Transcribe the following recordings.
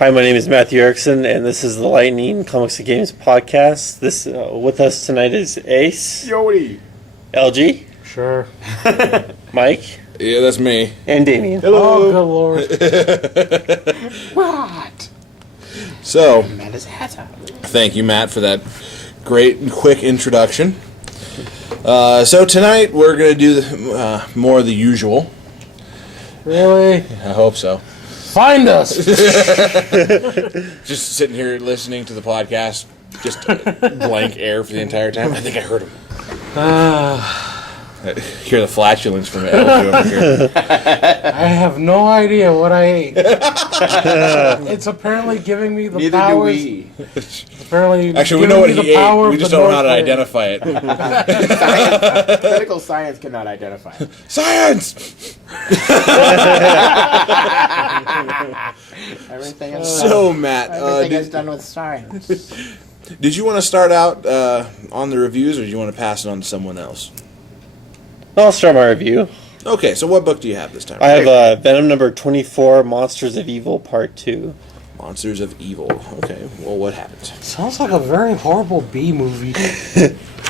Hi, my name is Matthew Erickson, and this is the Lightning Comics and Games podcast. This with us tonight is Ace, Jody, LG, Sure. Mike, Yeah, that's me. and Damien. Oh, good lord. what? So, Matt is hat on. thank you, Matt, for that great and quick introduction. So tonight we're going to do more of the usual. Really? I hope so. Find us! Just sitting here listening to the podcast, just blank air for the entire time. I think I heard him. I hear the flatulence from LG over here. I have no idea what I ate. It's apparently giving me the Neither powers. do we. It's apparently Actually, we giving know what me the he ate. power We of just the don't know how to Northland. identify it. Medical science cannot identify. Science! Everything is So, Matt, everything is done with science. did you want to start out on the reviews, or do you want to pass it on to someone else? I'll start my review. Okay, so what book do you have this time? I have Venom number 24, Monsters of Evil, Part 2. Monsters of Evil. Okay, well, what happened? Sounds like a very horrible B movie.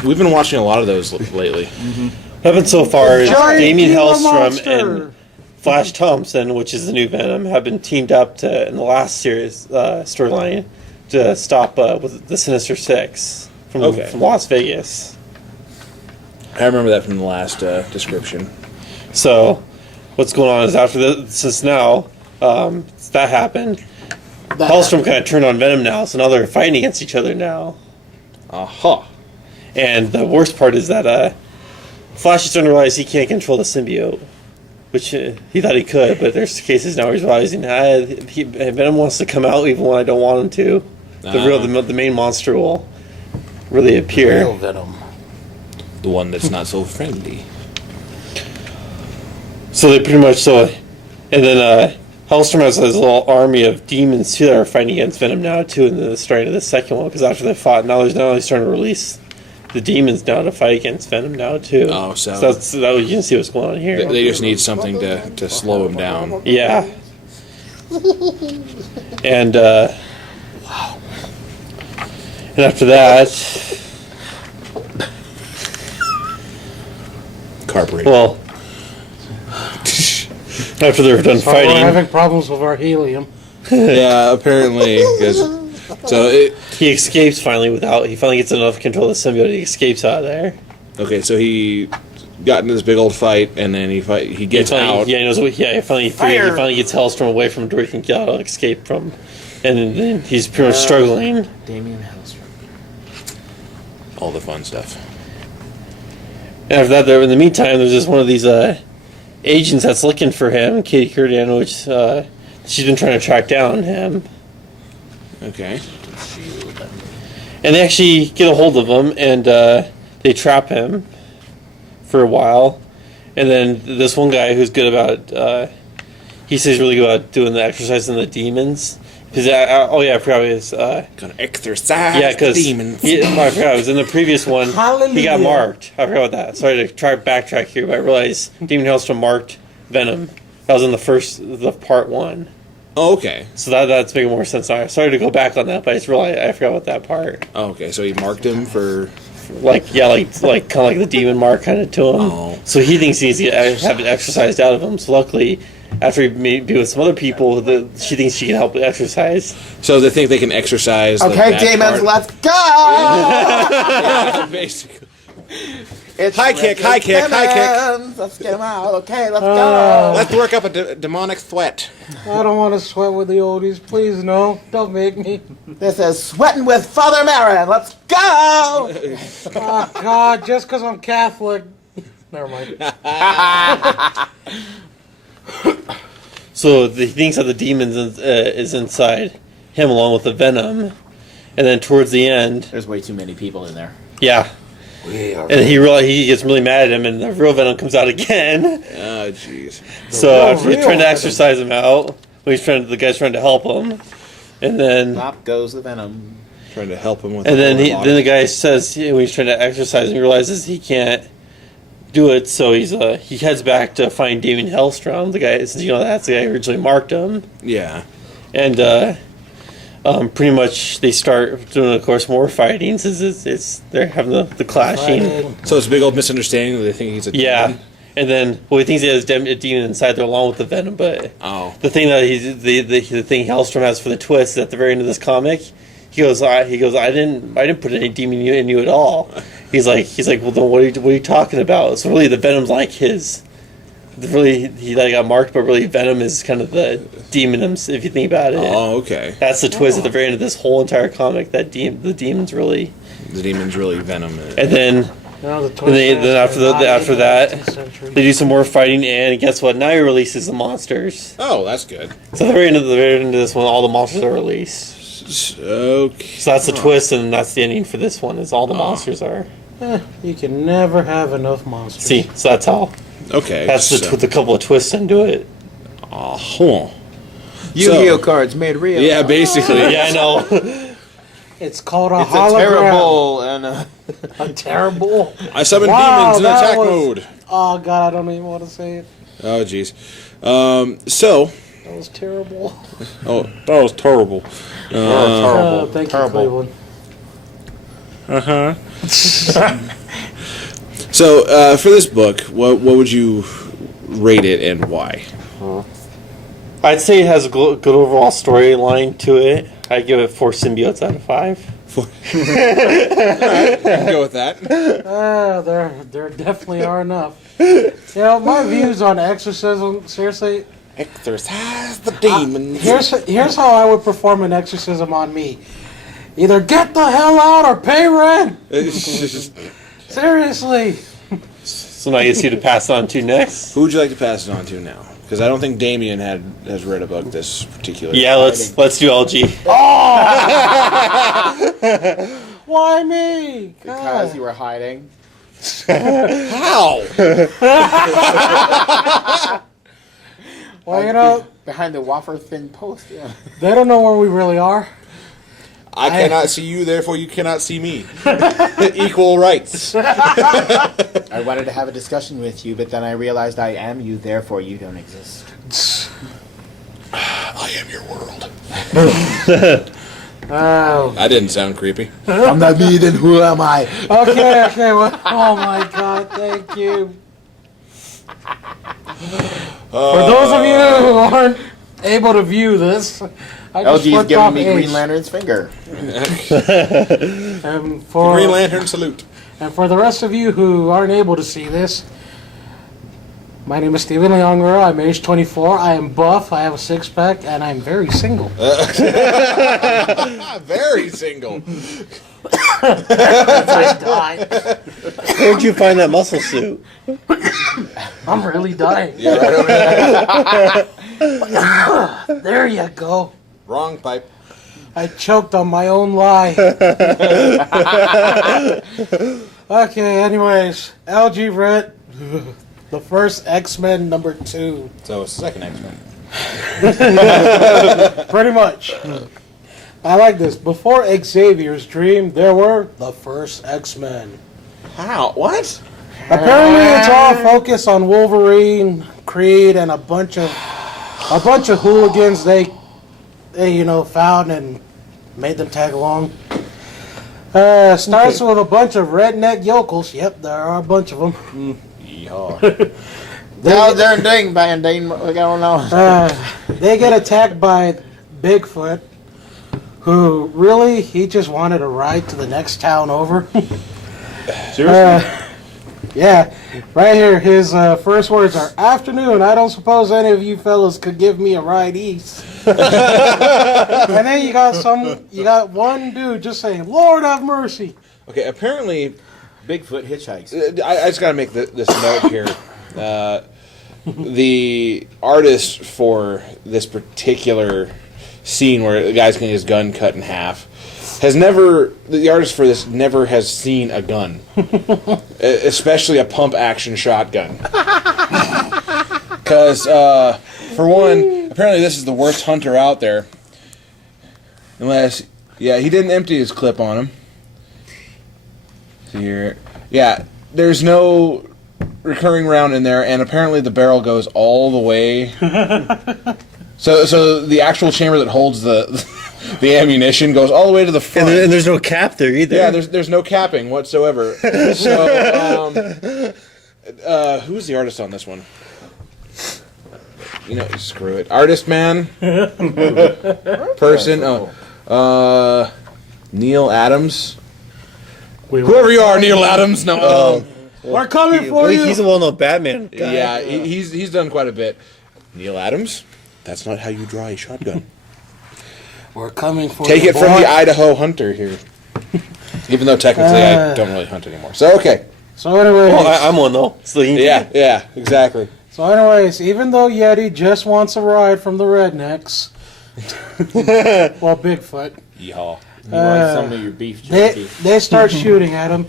We've been watching a lot of those lately. What happened so far is Giant Damien Gila Hellstrom monster. and Flash Thompson, which is the new Venom, have been teamed up to in the last series storyline to stop with the Sinister Six from Las Vegas. I remember that from the last description. So, what's going on is after this, since now that happened, Hellstrom kind of turned on Venom now, so now they're fighting against each other now. Aha. And the worst part is that Flash is starting to realize he can't control the symbiote, which he thought he could, but there's cases now where he's realizing Venom wants to come out even when I don't want him to. The main monster will really appear. Real Venom. The one that's not so friendly. So they pretty much and then Hellstrom has his little army of demons too that are fighting against Venom now too in the starting of the second one, because after they fought, now he's starting to release the demons now to fight against Venom now too. Oh, so that you can see what's going on here. They just need something to slow him down. Yeah. And wow. And after that, Carburetor. well, after they're done So we're fighting, having problems with our helium. Yeah, apparently. he escapes finally he finally gets enough control of the symbiote. He escapes out of there. Okay, so he got into this big old fight, and then he gets out. Yeah, he knows what. Yeah, he finally gets Hellstrom away from where he can get out, escape from, and then he's pretty much struggling. Damien Hellstrom. All the fun stuff. And after that, in the meantime, there's just one of these agents that's looking for him, Katie Curtin, which she's been trying to track down him. Okay. And they actually get a hold of him, and they trap him for a while. And then this one guy who's good about, he says he's really good about doing the exercising the demons. Because I forgot it was. Gonna exorcise Because demons. I forgot it was in the previous one. He got Hallelujah. marked. I forgot about that. Sorry to try to backtrack here, but I realized Demon Hellstrom marked Venom. That was in the part one. Oh, okay. So that's making more sense now. Sorry to go back on that, but I just realized I forgot about that part. Oh, okay, so he marked him for... Like kind of like the demon mark kind of to him. Oh. So he thinks he needs to have it exercised out of him. So luckily, after he may be with some other people, she thinks she can help with exercise. So they think they can exercise Okay, that demons, part. let's go! Yeah, basically. It's High kick, Richard high kick, high kick. Simmons. Let's get him out. Okay, let's go. Let's work up a demonic sweat. I don't want to sweat with the oldies. Please, no. Don't make me. This is Sweating with Father Marin. Let's go! Oh, God, just because I'm Catholic. Never mind. So he thinks that the demons is inside him along with the venom, and then towards the end, There's way too many people in there. yeah. And he gets really mad at him, and the real venom comes out again. Oh, jeez. So after he's trying to exercise him out, the guy's trying to help him, and then Pop goes the venom. Trying to help him with and then the the guy says when he's trying to exercise, and he realizes he can't do it, so he heads back to find Damien Hellstrom. The guy, since that's the guy who originally marked him, Yeah. and pretty much they start doing, of course, more fighting since they're having the clashing. So it's a big old misunderstanding that they think he's a Yeah. demon? And then, he thinks he has a demon inside there along with the venom, but the thing that the thing Hellstrom has for the twist at the very end of this comic, he goes, I didn't put any demon in you at all. He's like, well, then what are you talking about? So really, the venom's like his. Really, he got marked, but really, venom is kind of the demon. If you think about it. Oh, okay. That's the twist at the very end of this whole entire comic. That the demon's really. The demon's really venom. And then. No, Then after that, they do some more fighting, and guess what? Now he releases the monsters. Oh, that's good. So at the very end of this one, all the monsters are released. Okay. So that's the twist, and that's the ending for this one. Is all the monsters are. You can never have enough monsters. See, so that's how. Okay. That's the couple of twists into it. Yu-Gi-Oh cards made real. Yeah, basically. Yeah, I know. It's called a It's hologram. a terrible and A terrible. I summon demons in that attack was- mode. Oh God, I don't even want to say it. Oh, jeez. So. That was terrible. Oh, that was terrible. Thank you, Cleveland. So, for this book, what would you rate it and why? I'd say it has a good overall storyline to it. I'd give it 4 symbiotes out of 5. I can go with that. There definitely are enough. You know, my views on exorcism, seriously, Exorcise the demons. here's how I would perform an exorcism on me. Either get the hell out or pay rent. Seriously. So now you see to pass it on to next. Who would you like to pass it on to now? Because I don't think Damien has read about this particular. Yeah, let's do LG. Why me? because you were hiding. How? Well, you know, Behind the wafer thin post. Yeah. they don't know where we really are. I cannot see you, therefore you cannot see me. Equal rights. I wanted to have a discussion with you, but then I realized I am you, therefore you don't exist. I am your world. Oh. That didn't sound creepy. I'm not me, then who am I? Okay, well, oh my God, thank you. For those of you who aren't able to view this, I just LG's flipped giving off me H. Green Lantern's finger. And for, Green Lantern salute. and for the rest of you who aren't able to see this, my name is Steven Leongro. I'm age 24. I am buff. I have a six-pack, and I'm very single. Very single. I died. Where'd you find that muscle suit? I'm really dying. Yeah, right over there. There you go. Wrong pipe. I choked on my own lie. Okay, anyways, LG read the first X-Men #2. So it's the second X-Men. Pretty much. I like this. Before Xavier's dream, there were the first X-Men. How? What? Apparently, it's all focused on Wolverine, Creed, and a bunch of hooligans they found and made them tag along. Starts with a bunch of redneck yokels. Yep, there are a bunch of them. Yeehaw. Now they're ding banding. What's going on? They get attacked by Bigfoot, who really, he just wanted a ride to the next town over. Seriously? Yeah, right here, his first words are, "Afternoon, I don't suppose any of you fellas could give me a ride east." And then you got one dude just saying, "Lord have mercy." Okay, apparently, Bigfoot hitchhikes. I just gotta make this note here. The artist for this particular scene where the guy's getting his gun cut in half the artist for this never has seen a gun, especially a pump action shotgun. Because for one, apparently this is the worst hunter out there. Unless, yeah, he didn't empty his clip on him. See here, yeah, there's no recurring round in there, and apparently the barrel goes all the way. So the actual chamber that holds the The ammunition goes all the way to the front. And there's no cap there either. Yeah, there's no capping whatsoever. So, who's the artist on this one? You know, screw it. Artist man, person. Neil Adams. Whoever you are, Neil Adams. No. We're coming for you. He's a well-known Batman guy. Yeah, he's done quite a bit. Neil Adams. That's not how you draw a shotgun. We're coming for Take you. it from the Idaho hunter here. Even though technically I don't really hunt anymore. So okay. So anyways, I'm one though. So Yeah, exactly. So anyways, even though Yeti just wants a ride from the rednecks, well, Bigfoot, Yeehaw. You want some of your beef jerky. they start shooting at him,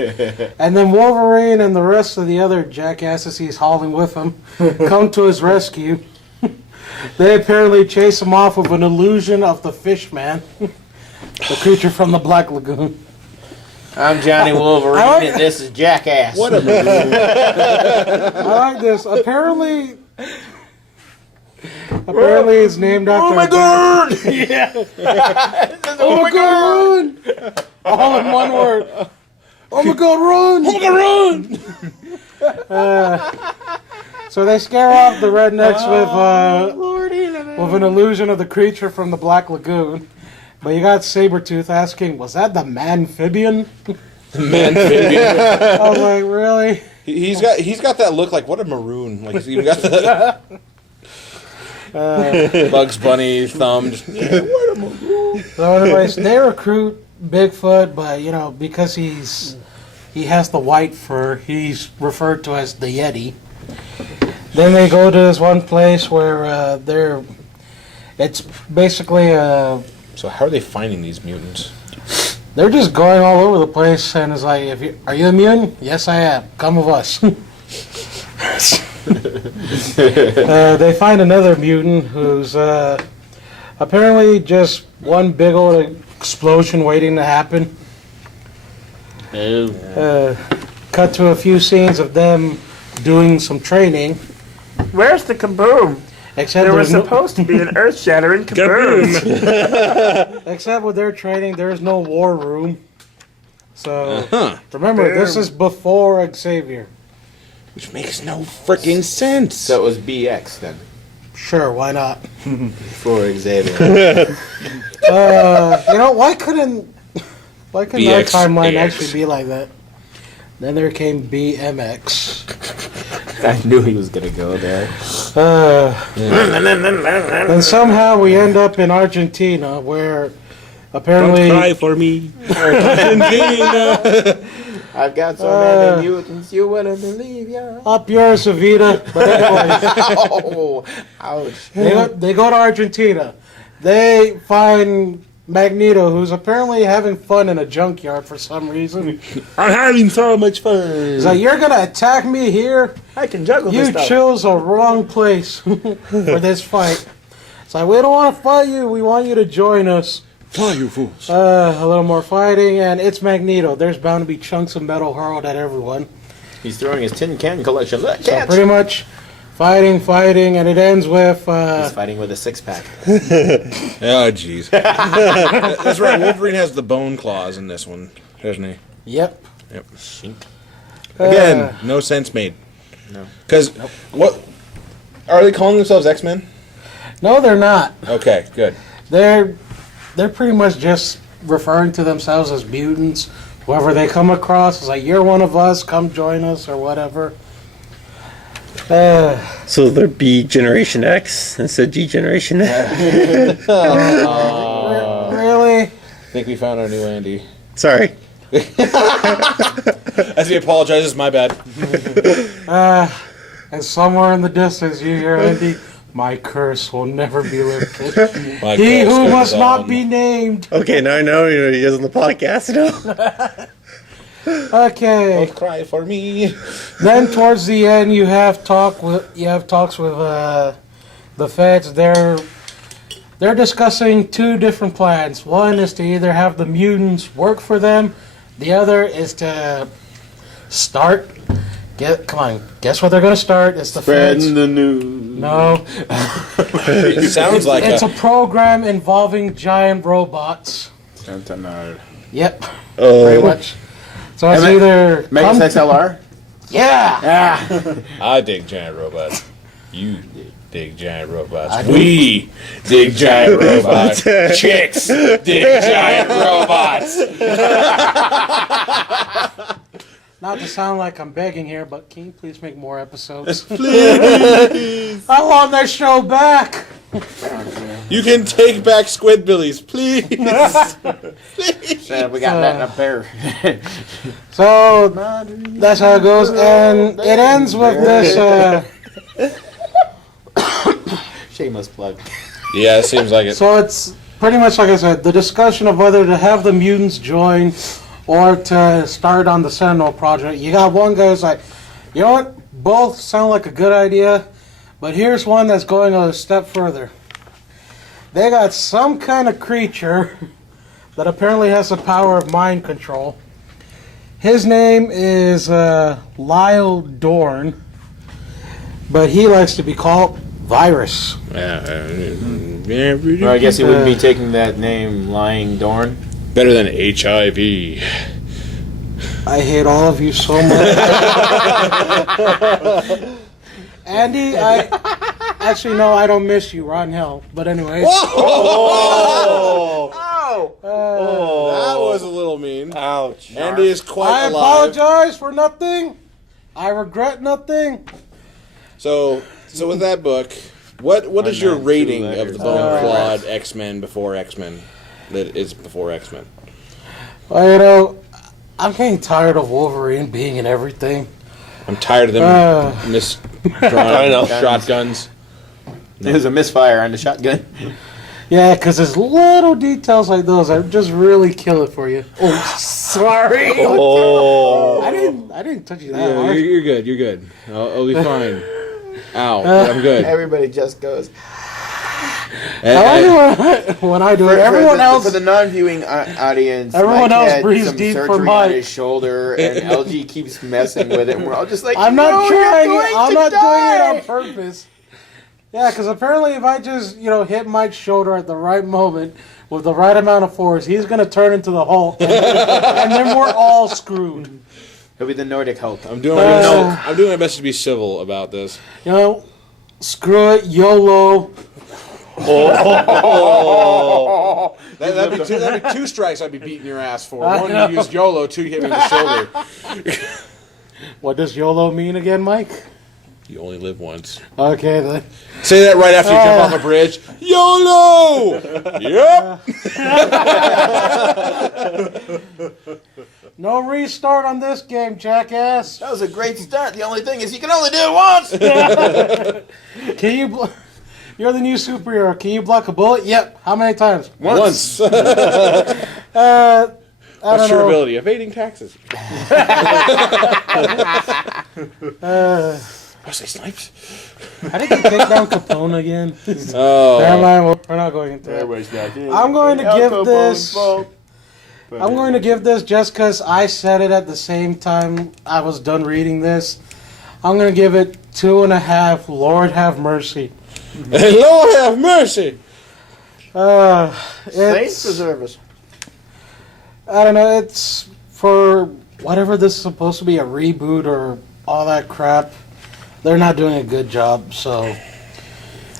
and then Wolverine and the rest of the other jackasses he's hauling with him come to his rescue. They apparently chase him off with an illusion of the fish man, the creature from the Black Lagoon. I'm Johnny Wolverine, and this is Jackass. What a movie. I like this. Apparently it's named after. Oh my god! Oh my god! Run! All in one word. Oh my god, run! Oh my god, run! So they scare off the rednecks with an illusion of the creature from the Black Lagoon. But you got Sabretooth asking, was that the Manphibian? Manphibian. I was like, really? He's got that look like what a maroon. Like he's even got the Bugs Bunny thumb. So anyways, they recruit Bigfoot, but because he has the white fur, he's referred to as the Yeti. Then they go to this one place where it's basically So how are they finding these mutants? they're just going all over the place, and it's like, are you a mutant? Yes, I am. Come with us. They find another mutant who's apparently just one big old explosion waiting to happen. Cut to a few scenes of them doing some training. Where's the kaboom? Except There was there's supposed to be an earth-shattering kaboom. except with their training, there's no war room. So remember, Boom. this is before Xavier. Which makes no freaking sense. So it was BX then, Sure, why not? before Xavier. Why couldn't our BX, timeline AX. actually be like that? Then there came BMX. I knew he was going to go there. And somehow we end up in Argentina, where apparently for me. I've got so many mutants, you wouldn't believe, yeah. up yours, Evita. But anyways, Oh, ouch. they go to Argentina. They find Magneto, who's apparently having fun in a junkyard for some reason. I'm having so much fun. He's like, "You're gonna attack me here? I can juggle You this stuff. chose a wrong place for this fight." It's like, we don't want to fight you. We want you to join us. Fly, you fools. A little more fighting, and it's Magneto. There's bound to be chunks of metal hurled at everyone. He's throwing his tin can collection. Look, So catch! pretty much fighting, and it ends with He's fighting with a six-pack. Oh, jeez. That's right. Wolverine has the bone claws in this one, doesn't he? yep. Yep. Again, no sense made. No. Because what are they calling themselves? X-Men? No, they're not. Okay, good. They're pretty much just referring to themselves as mutants. Whoever they come across is like, "You're one of us. Come join us," or whatever. So they're B Generation X instead of G Generation X. Really? I think we found our new Andy. Sorry. As he apologizes, my bad. And somewhere in the distance, you hear Andy. My curse will never be lifted. My He ghost who goes must not on. be named. Okay, now I know he is on the podcast now. Okay. Don't cry for me. Then towards the end, you have talks with the feds. They're discussing two different plans. One is to either have the mutants work for them. The other is to start Come on, guess what they're gonna start? It's the Feds. Spreading the news. No, It sounds like it's a program involving giant robots. Yep, pretty much. So it's either Megas XLR? yeah. I dig giant robots. You dig giant robots. We dig giant robots. Chicks dig giant robots. Not to sound like I'm begging here, but can you please make more episodes? Please. I want that show back. You can take back Squidbillies, please. We got that up there. So that's how it goes, and it ends with this. Shameless plug. Yeah, it seems like it. So it's pretty much like I said, the discussion of whether to have the mutants join or to start on the Sentinel project. You got one guy who's like, you know what? Both sound like a good idea, but here's one that's going a step further. They got some kind of creature that apparently has the power of mind control. His name is Lyle Dorn, but he likes to be called Virus. Well, I guess he wouldn't be taking that name, Lying Dorn. Better than HIV. I hate all of you so much. Andy, actually no, I don't miss you. Rotten hell. But anyways. That was a little mean. Ouch. Andy is quite I alive. apologize for nothing. I regret nothing. So with that book, what is your man, rating 2 of letters. the Bone Clawed X-Men before X-Men? That is before X-Men. Well, you know, I'm getting tired of Wolverine being in everything. I'm tired of them I know. shotguns. There's a misfire on the shotgun. Yeah, because there's little details like those that just really kill it for you. Oh, sorry. Oh. I didn't touch you that Yeah, hard. you're good. You're good. I'll be fine. Ow, but I'm good. Everybody just goes. When I do it, everyone else. For the non-viewing audience, Everyone Mike else had breathes some deep for surgery Mike. on his shoulder, and LG keeps messing with it. And we're all just like, I'm not "No, trying. you're going I'm to not die." doing it on purpose. Yeah, because apparently if I just hit Mike's shoulder at the right moment with the right amount of force, he's gonna turn into the Hulk, and then we're all screwed. He'll be the Nordic Hulk. I'm doing my best to be civil about this. Screw it, YOLO. That'd be 2 strikes I'd be beating your ass for. 1, you used YOLO. 2, you hit me in the shoulder. What does YOLO mean again, Mike? You only live once. Okay then. Say that right after you jump off a bridge. YOLO! Yep. No restart on this game, jackass. That was a great start. The only thing is you can only do it once. Can you? You're the new superhero. Can you block a bullet? Yep. How many times? Once. I don't What's your know. ability? Evading taxes. Wesley Snipes. How did you take down Capone again? Oh. Never mind. We're not going into that. I'm going to give this. I'm going to give this just because I said it at the same time I was done reading this. I'm going to give it 2.5. Lord have mercy. Lord have mercy. Saints preserve us. I don't know. It's for whatever this is supposed to be, a reboot or all that crap. They're not doing a good job. So,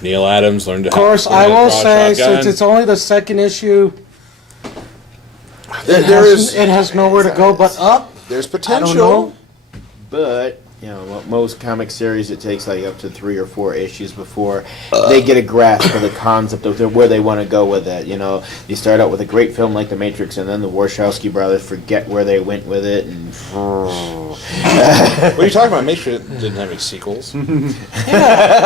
Neil Adams learned to. of course, I will say since it's only the second issue, it has nowhere to go but up. There's I don't potential. know. But most comic series, it takes like up to 3 or 4 issues before they get a grasp of the concept of where they want to go with it. You start out with a great film like The Matrix, and then the Wachowski brothers forget where they went with it. And What are you talking about? Matrix didn't have any sequels. Yeah,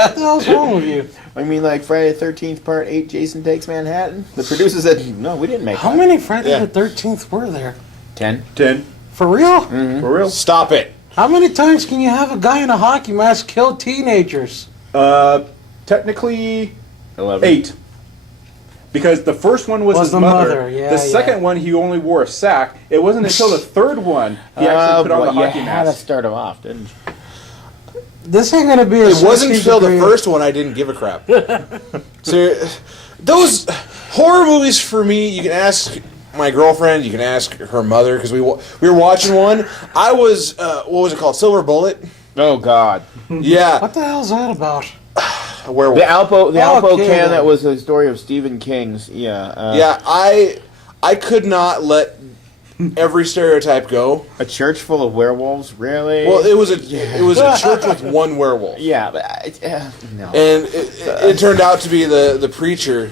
what the hell's wrong with you? I mean, like Friday the 13th Part 8, Jason Takes Manhattan. The producers said, "No, we didn't make How that." many Friday Yeah. the 13th were there? 10. 10. For real? For real? Stop it. How many times can you have a guy in a hockey mask kill teenagers? Technically 11. 8. Because the first one was his the mother. mother, yeah, the second one, he only wore a sack. It wasn't until the third one he actually put on the hockey You had to mask. start him off, didn't you? This ain't gonna be. It wasn't until the first one I didn't give a crap. So those horror movies for me, you can ask my girlfriend, you can ask her mother, because we were watching one. I was what was it called? Silver Bullet. Oh God. Yeah. What the hell's that about? A werewolf. The Alpo Okay, can that then. was a story of Stephen King's. Yeah. Yeah, I could not let every stereotype go. A church full of werewolves, really? Well, it was a church with one werewolf. Yeah, but no. And it turned out to be the preacher,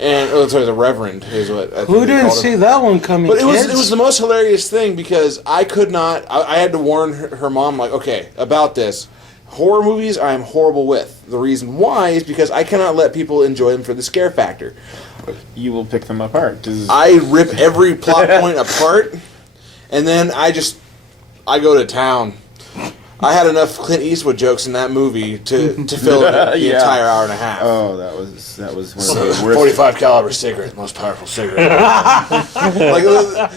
and sorry, the reverend is what I think Who they didn't called him. see that one coming? But it was kids? the most hilarious thing because I could not. I had to warn her mom, like, okay, about this. Horror movies, I am horrible with. The reason why is because I cannot let people enjoy them for the scare factor. You will pick them apart. 'Cause I rip every plot point apart, and then I go to town. I had enough Clint Eastwood jokes in that movie to fill the Yeah. entire hour and a half. Oh, that was one of the worst. 45 caliber cigarette, most powerful cigarette. Like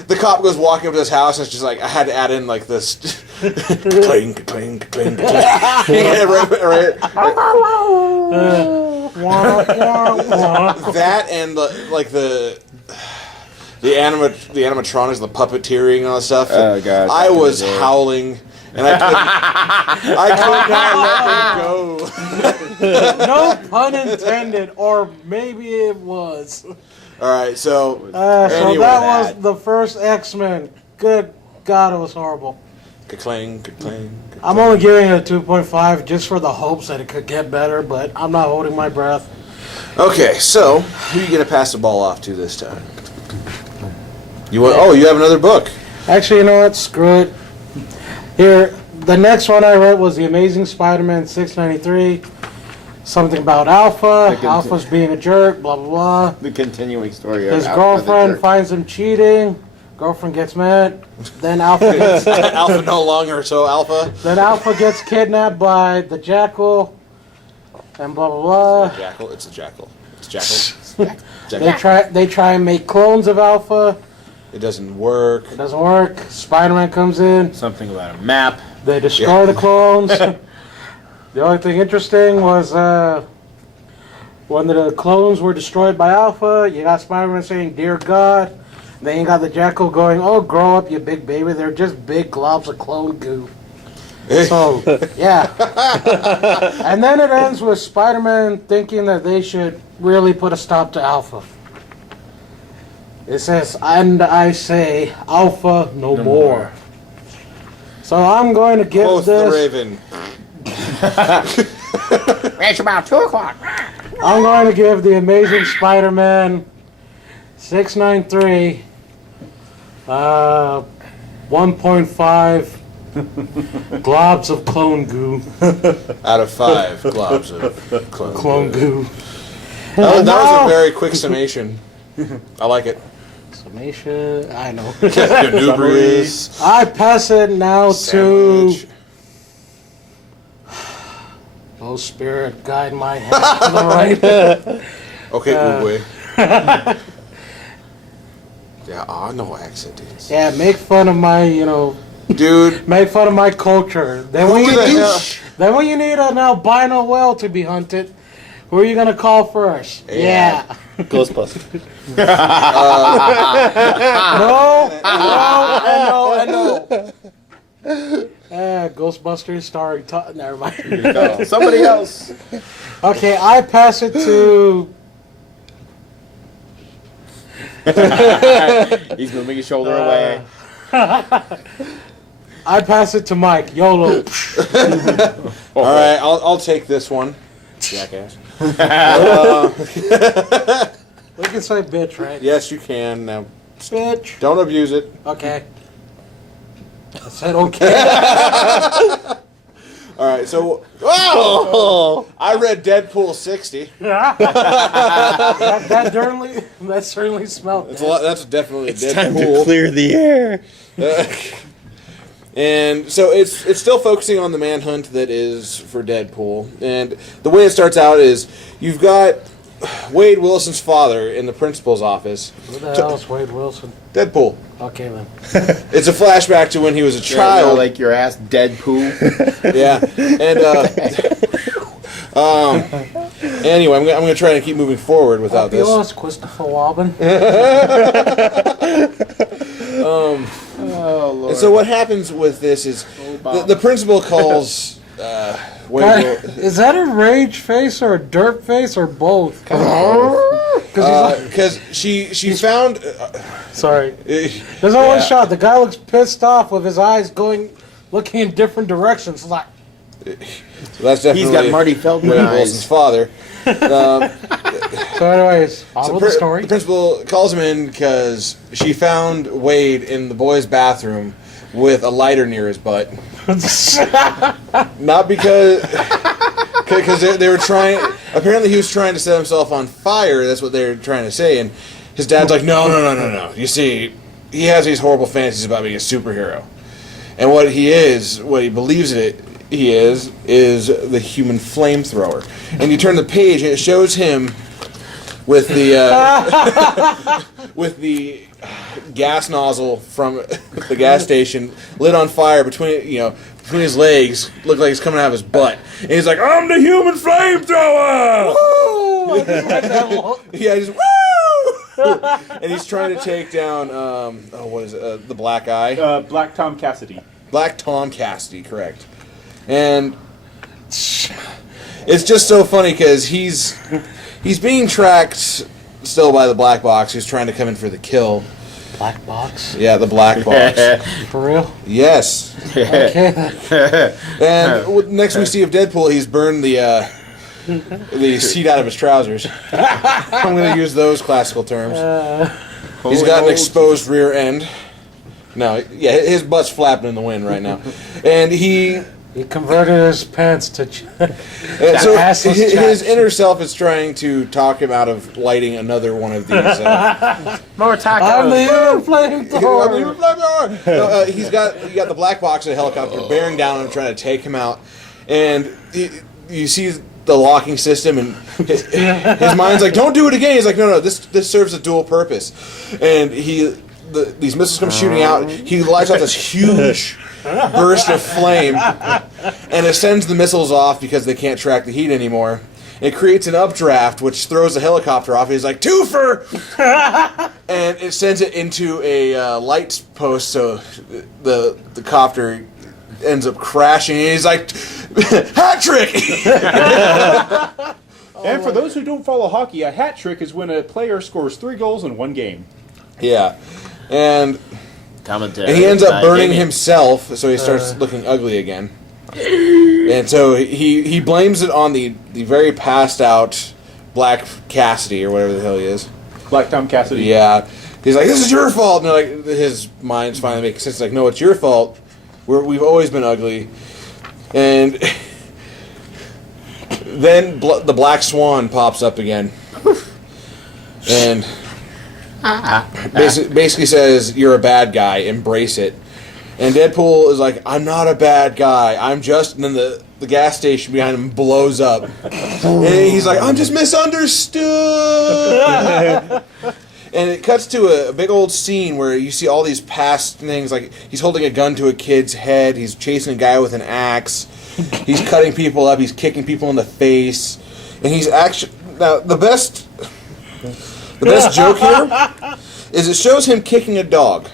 the cop goes walking up to his house, and it's just like I had to add in like this, cling, cling, cling, cling. right. That and the animatronics, the puppeteering and all that stuff. Oh, God. I was howling, and I could not let it go. No pun intended, or maybe it was. All right, so So anyway, that was the first X-Men. Good God, it was horrible. ka-clang, ka-clang. I'm only giving it a 2.5 just for the hopes that it could get better, but I'm not holding my breath. Okay, so who are you gonna pass the ball off to this time? You want? Oh, you have another book. Actually, you know what? Screw it. Here, the next one I read was The Amazing Spider-Man 693. Something about Alpha. Alpha's being a jerk, blah, blah, blah. The continuing story of His Alpha girlfriend the Jerk. finds him cheating. Girlfriend gets mad. Then Alpha gets, Alpha no longer so Alpha. then Alpha gets kidnapped by the Jackal. And blah, blah, blah. Jackal. It's a jackal. It's jackal. They try and make clones of Alpha. It doesn't work. It doesn't work. Spider-Man comes in. Something about a map. They destroy the clones. The only thing interesting was when the clones were destroyed by Alpha, you got Spider-Man saying, "Dear God." Then you got the Jackal going, "Oh, grow up, you big baby." They're just big globs of clone goo. So, yeah. And then it ends with Spider-Man thinking that they should really put a stop to Alpha. It says, "And I say, Alpha no more." So I'm going to give Quoth the this. Raven. It's about 2 o'clock. I'm going to give The Amazing Spider-Man 693 1.5 globs of clone goo. Out of 5 globs of Clone goo. That was Now- a very quick summation. I like it. Summation, I know. Nubrious. I pass it now Sandwich. to Oh Spirit, guide my hand to the right. Okay, Uwe. Yeah, no accent. Dude. Yeah, make fun of my, Dude, make fun of my culture. Then when who you the need, hell? then when you need an albino whale to be hunted, who are you gonna call first? Yeah. Ghostbusters. No, and no. Ghostbusters starring never mind. Somebody else. Okay, I pass it to He's moving his shoulder away. I pass it to Mike. YOLO. all right, I'll take this one. Jackass. We can say bitch, right? Yes, you can. Now, Bitch. don't abuse it. Okay. I said okay. All right, so I read Deadpool 60. that certainly smelled. That's definitely It's Deadpool. time to clear the air. And so it's still focusing on the manhunt that is for Deadpool. And the way it starts out is you've got Wade Wilson's father in the principal's office. Who the hell is Wade Wilson? Deadpool. Okay, then. It's a flashback to when he was a child. like your ass dead poo. Yeah, and anyway, I'm gonna try to keep moving forward without this. Yours, Christopher Robin. Oh Lord. And so what happens with this is the principal calls Wade. God, is that a rage face or a derp face or both? Because she found. Sorry. There's only one shot. The guy looks pissed off with his eyes looking in different directions. Like, So that's definitely He's got Marty Feldman Wade eyes. Wilson's father. so, anyways, follow the The story. principal calls him in because she found Wade in the boys' bathroom with a lighter near his butt. Not because they were trying. Apparently, he was trying to set himself on fire. That's what they were trying to say. And his dad's like, no. You see, he has these horrible fantasies about being a superhero, and what he believes he is the human flamethrower. And you turn the page, and it shows him with the with the gas nozzle from the gas station lit on fire between his legs, looked like it's coming out of his butt. And he's like, "I'm the human flamethrower!" Woo! I just like that look. Yeah, just woo! And he's trying to take down what is it? The black guy, Black Tom Cassidy. Black Tom Cassidy, correct? And it's just so funny because he's being tracked still by the black box. He's trying to come in for the kill. Black box? Yeah, the black box. For real? Yes. Okay, then. And next we see of Deadpool, he's burned the seat out of his trousers. I'm going to use those classical terms. He's got an exposed rear end. No, yeah, his butt's flapping in the wind right now. And he converted his pants to... and so his inner self is trying to talk him out of lighting another one of these. More tacos. I'm the human flamethrower. No, you got the black box of the helicopter bearing down on him, trying to take him out, and you see the locking system, and his mind's like, "Don't do it again." He's like, "No, this serves a dual purpose," and these missiles come shooting out. He lights off this huge burst of flame, and it sends the missiles off because they can't track the heat anymore. It creates an updraft, which throws the helicopter off. He's like, "Twofer!" And it sends it into a light post, so the copter ends up crashing. And he's like, "Hat trick!" And for those who don't follow hockey, a hat trick is when a player scores 3 goals in one game. Yeah, and Commentary. he ends up burning himself, so he starts looking ugly again. And so he blames it on the very passed out Black Cassidy or whatever the hell he is. Black Tom Cassidy. Yeah, he's like, "This is your fault." And like his mind's finally making sense. It's like, "No, it's your fault. We've always been ugly." And then the Black Swan pops up again, and basically says, "You're a bad guy. Embrace it." And Deadpool is like, "I'm not a bad guy. I'm just..." And then the gas station behind him blows up. And he's like, "I'm just misunderstood." And it cuts to a big old scene where you see all these past things. Like, he's holding a gun to a kid's head. He's chasing a guy with an axe. He's cutting people up. He's kicking people in the face. And he's actually... Now, the best joke here is it shows him kicking a dog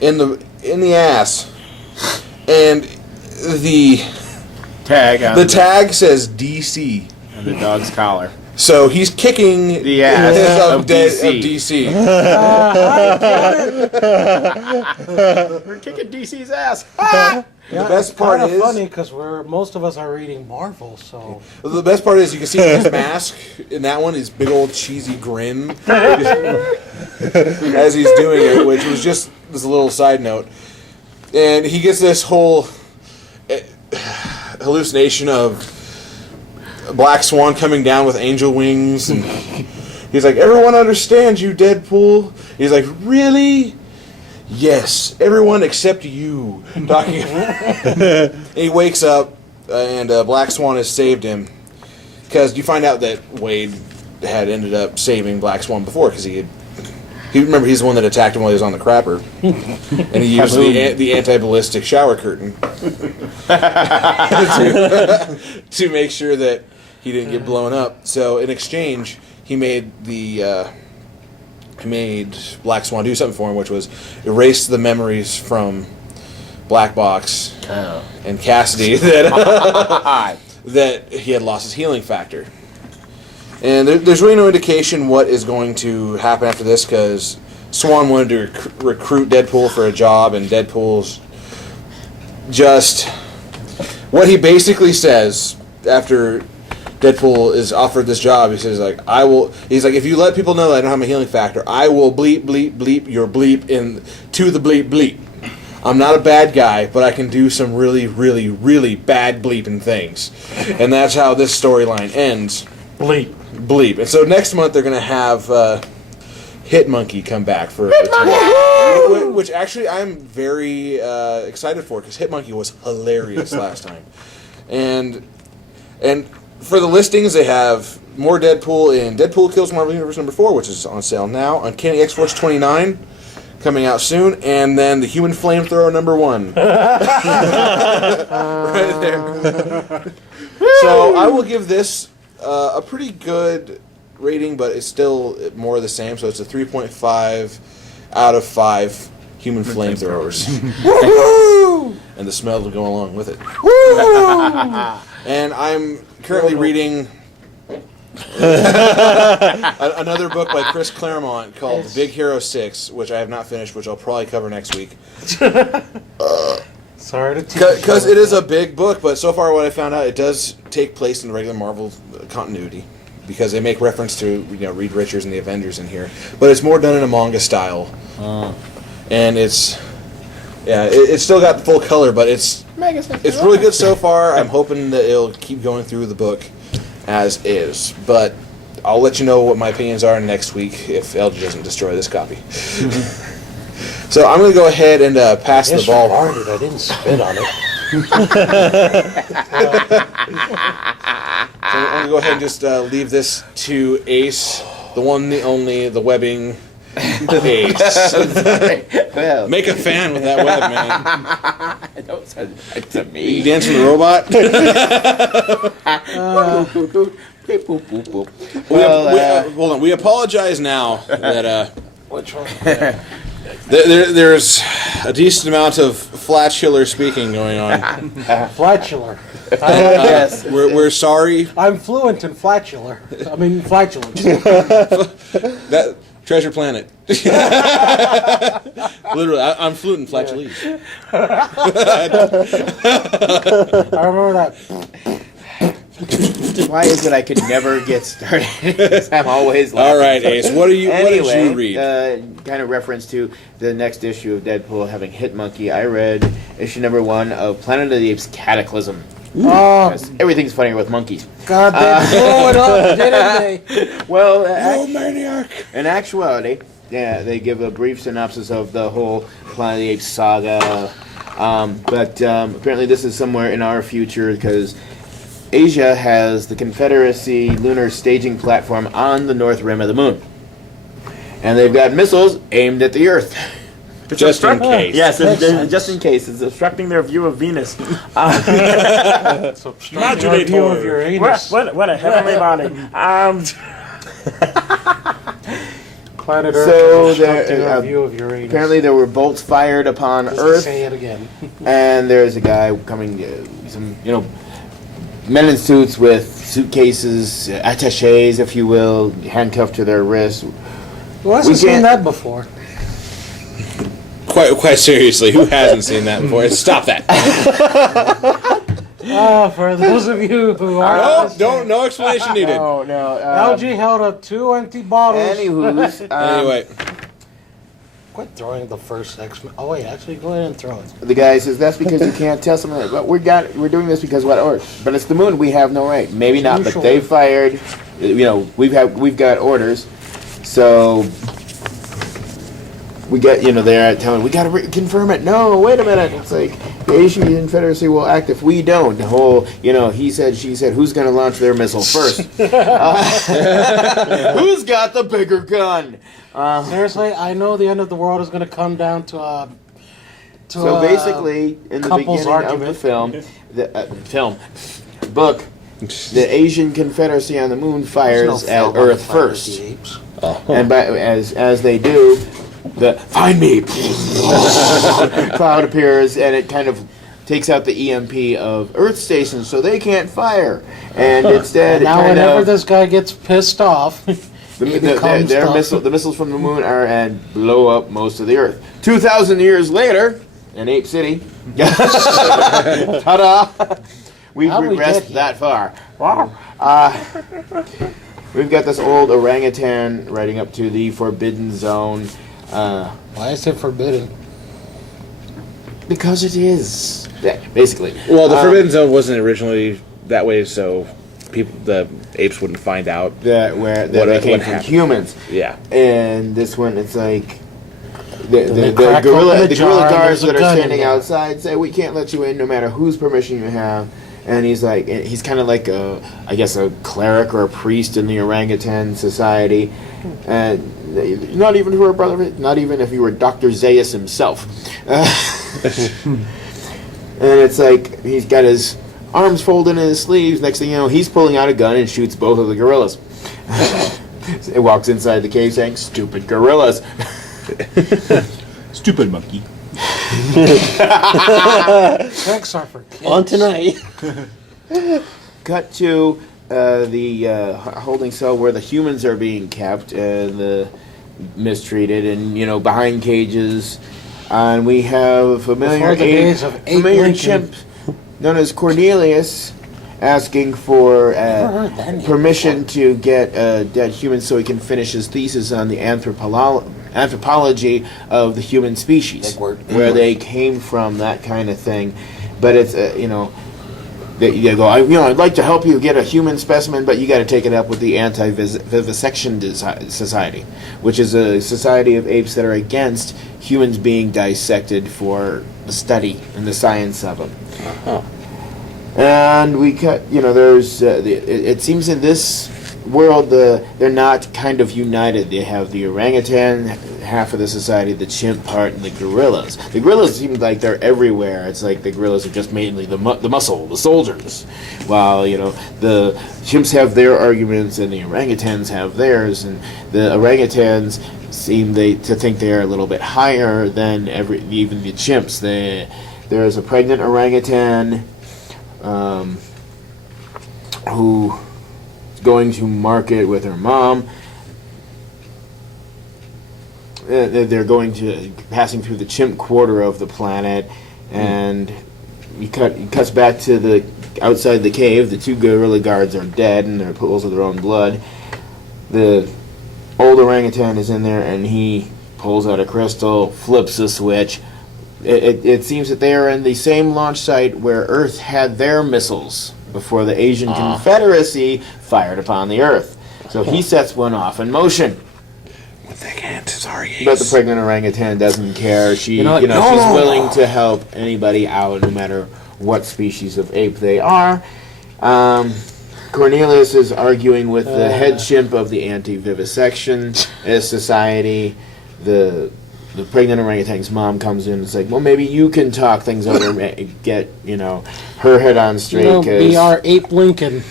in the ass, and the tag says DC, and the dog's collar. so he's kicking The ass of DC. We're kicking DC's ass. The best part Kind of is funny because most of us are reading Marvel, so the best part is you can see his mask in that one, his big old cheesy grin as he's doing it, which was just this little side note. And he gets this whole hallucination of Black Swan coming down with angel wings, and he's like, "Everyone understands you, Deadpool." He's like, "Really?" "Yes, everyone except you." Talking. And he wakes up, and Black Swan has saved him, because you find out that Wade had ended up saving Black Swan before because he remember he's the one that attacked him while he was on the crapper, and he used the anti-ballistic shower curtain to make sure that he didn't get blown up. So in exchange, he made Black Swan do something for him, which was erase the memories from Black Box and Cassidy that he had lost his healing factor. And there's really no indication what is going to happen after this, because Swan wanted to recruit Deadpool for a job, and Deadpool's just... What he basically says after Deadpool is offered this job, he says, like, he's like, if you let people know that I don't have a healing factor, I will bleep, bleep, bleep your bleep to the bleep, bleep. I'm not a bad guy, but I can do some really, really, really bad bleeping things. And that's how this storyline ends. Bleep. And so next month they're going to have Hitmonkey come back for which actually I'm very excited for, because Hitmonkey was hilarious last time. And for the listings, they have more Deadpool in Deadpool Kills Marvel Universe #4, which is on sale now. Uncanny X-Force 29 coming out soon, and then the Human Flamethrower #1 right there. So I will give this a pretty good rating, but it's still more of the same. So it's a 3.5 out of 5 human flamethrowers. And the smell will go along with it. And I'm currently reading another book by Chris Claremont called Big Hero 6, which I have not finished, which I'll probably cover next week. Sorry to tease. Because it is a big book, but so far what I found out, it does take place in the regular Marvel continuity, because they make reference to Reed Richards and the Avengers in here, but it's more done in a manga style, and it's still got the full color, but it's really good so far. I'm hoping that it'll keep going through the book as is, but I'll let you know what my opinions are next week if LG doesn't destroy this copy. So I'm going to go ahead and pass the ball. I didn't spit on it. So I'm going to go ahead and just leave this to Ace, the one, the only, the webbing Ace. Well, Make a fan with that web, man. don't say that to You me. dancing the robot? Hold on. We apologize now that Which one? there's a decent amount of flatulence speaking going on. Flatular. Yes. We're sorry. I'm fluent in flatular. I mean, flatulence. That Treasure Planet. Literally, I'm fluent in flatulence. I remember that. Why is it I could never get started? I'm always laughing. All right, Ace. What did you read? Kind of reference to the next issue of Deadpool having Hitmonkey. I read issue #1 of Planet of the Apes Cataclysm. Oh, Everything's funnier with monkeys. God, they blew it up, didn't they? Well, maniac. in actuality, yeah, they give a brief synopsis of the whole Planet of the Apes saga. But apparently this is somewhere in our future, because Asia has the Confederacy lunar staging platform on the north rim of the moon. And they've got missiles aimed at the Earth. Just in case. Yes, just in case. It's obstructing their view of Venus. It's obstructing our view of your anus. What a heavenly body. Planet Earth So is obstructing there- our view of Uranus. Apparently there were bolts fired upon Just to Earth, say it again. and there's a guy coming, some, men in suits with suitcases, attachés, if you will, handcuffed to their wrists. Who hasn't We seen can't- that before? Quite seriously, who hasn't seen that before? Stop that. For those of you who are No explanation needed. Oh, no. LG held up 2 empty bottles. Anywho's, Anyway, Quit throwing the first X-Men. Oh wait, actually go ahead and throw it. the guy says, that's because you can't tell something like, well, we're doing this because what? But it's the moon, we have no right. Maybe not, but they fired, we've got orders. So we get, they're telling, we got to confirm it. No, wait a minute. It's like, the Asian Confederacy will act if we don't. The whole, he said, she said, who's going to launch their missile first? Who's got the bigger gun? Seriously, I know the end of the world is going to come down to So basically, in the couple's beginning argument. of the book, the Asian Confederacy on the moon fires at Earth first. And as they do, the "find me" cloud appears, and it kind of takes out the EMP of Earth stations, so they can't fire. And instead, now whenever this guy gets pissed off, the missiles from the moon are and blow up most of the Earth. 2,000 years later, in Ape City, ta-da! We've How'd we regressed get here? that far. Wow. We've got this old orangutan riding up to the Forbidden Zone. why is it forbidden? Because it is. Yeah, basically. Well, the Forbidden Zone wasn't originally that way, so the apes wouldn't find out. That they came from happened. humans. Yeah. And this one, it's like They the crack gorilla open the jar and guards there's a that are gun in standing there. outside say we can't let you in no matter whose permission you have. And he's kind of like a cleric or a priest in the orangutan society, and not even for a brother, not even if you were Dr. Zaius himself. And it's like he's got his arms folded in his sleeves. Next thing you know, he's pulling out a gun and shoots both of the gorillas. It walks inside the cave saying, "Stupid gorillas." Stupid monkey. Sex are for kids. On tonight. Cut to the holding cell where the humans are being kept and mistreated, and behind cages. And we have a Before the days of Ape Lincoln. chimp known as Cornelius asking for heard that name permission to get a dead human so he can finish his thesis on the anthropology of the human species, Big word. where they came from, that kind of thing. But it's they go, I'd like to help you get a human specimen, but you got to take it up with the Anti-Vivisection Society, which is a society of apes that are against humans being dissected for the study and the science of them. And we cut, there's, it seems in this world, they're not kind of united. They have the orangutan half of the society, the chimp part, and the gorillas. The gorillas seem like they're everywhere. It's like the gorillas are just mainly the muscle, the soldiers, while the chimps have their arguments and the orangutans have theirs. And the orangutans seem to think they are a little bit higher than even the chimps. There's a pregnant orangutan who going to market with her mom. They're passing through the chimp quarter of the planet, and it cuts back to the outside the cave. The two gorilla guards are dead, and they're pools of their own blood. The old orangutan is in there, and he pulls out a crystal, flips a switch. It seems that they are in the same launch site where Earth had their missiles before the Asian Confederacy fired upon the Earth. So he sets one off in motion. They can't. Sorry. But the pregnant orangutan doesn't care. She's No. willing to help anybody out, no matter what species of ape they are. Cornelius is arguing with the head chimp of the Anti-Vivisection Society. The pregnant orangutan's mom comes in and is like, well, maybe you can talk things over, get her head on straight. Be our Ape Lincoln.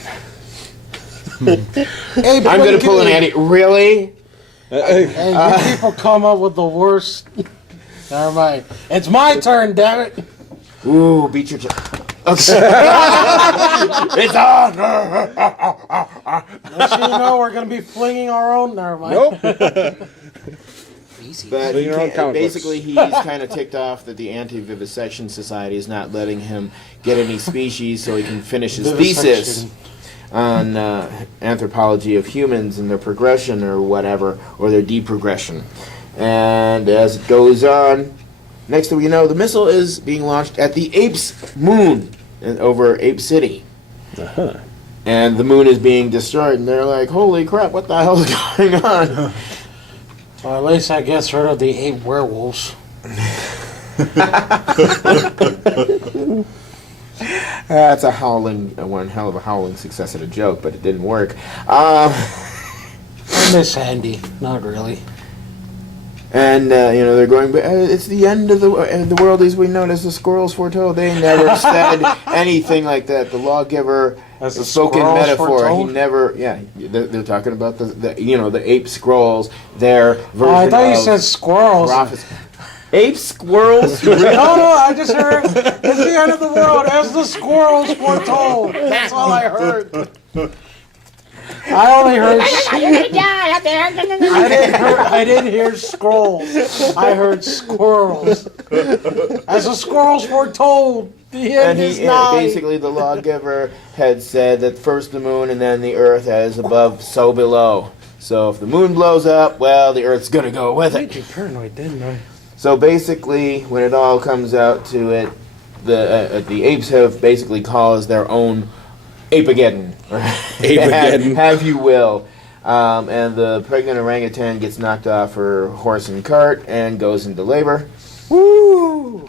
Ape I'm going to pull an Andy. Really? Hey, you people come up with the worst. Never mind. It's my turn, damn it. Ooh, beat your chest. Okay. It's on. Just so you know, we're gonna be flinging our own. Never mind. Nope. Easy. But Flinging our own comic basically, he's kind of ticked off that the Anti-Vivisection Society is not letting him get any species so he can finish his thesis on anthropology of humans and their progression or whatever, or their deprogression. And as it goes on, next thing we know, the missile is being launched at the Apes moon over Ape City. And the moon is being destroyed, and they're like, holy crap, what the hell is going on? Well, at least I gets rid of the 8 werewolves. That's one hell of a howling success at a joke, but it didn't work. I miss Andy. Not really. And they're going. It's the end of the world as we know it, as the squirrels foretold. They never said anything like that. The lawgiver As the spoken squirrels metaphor. He foretold? never. Yeah, they're talking about the ape scrolls. Their version Oh, I thought you of said squirrels. prophecy. Ape squirrels. No, I just heard it's the end of the world as the squirrels foretold. That's all I heard. I only heard. I didn't hear scrolls. I heard squirrels. As the squirrels foretold, the end is nigh. Basically, the lawgiver had said that first the moon and then the earth, as above, so below. So if the moon blows up, well, the earth's gonna go with I made you it. paranoid, didn't I? So basically, when it all comes out to it, the apes have basically caused their own Apeageddon. Apeageddon. have you will. And the pregnant orangutan gets knocked off her horse and cart and goes into labor. Woo!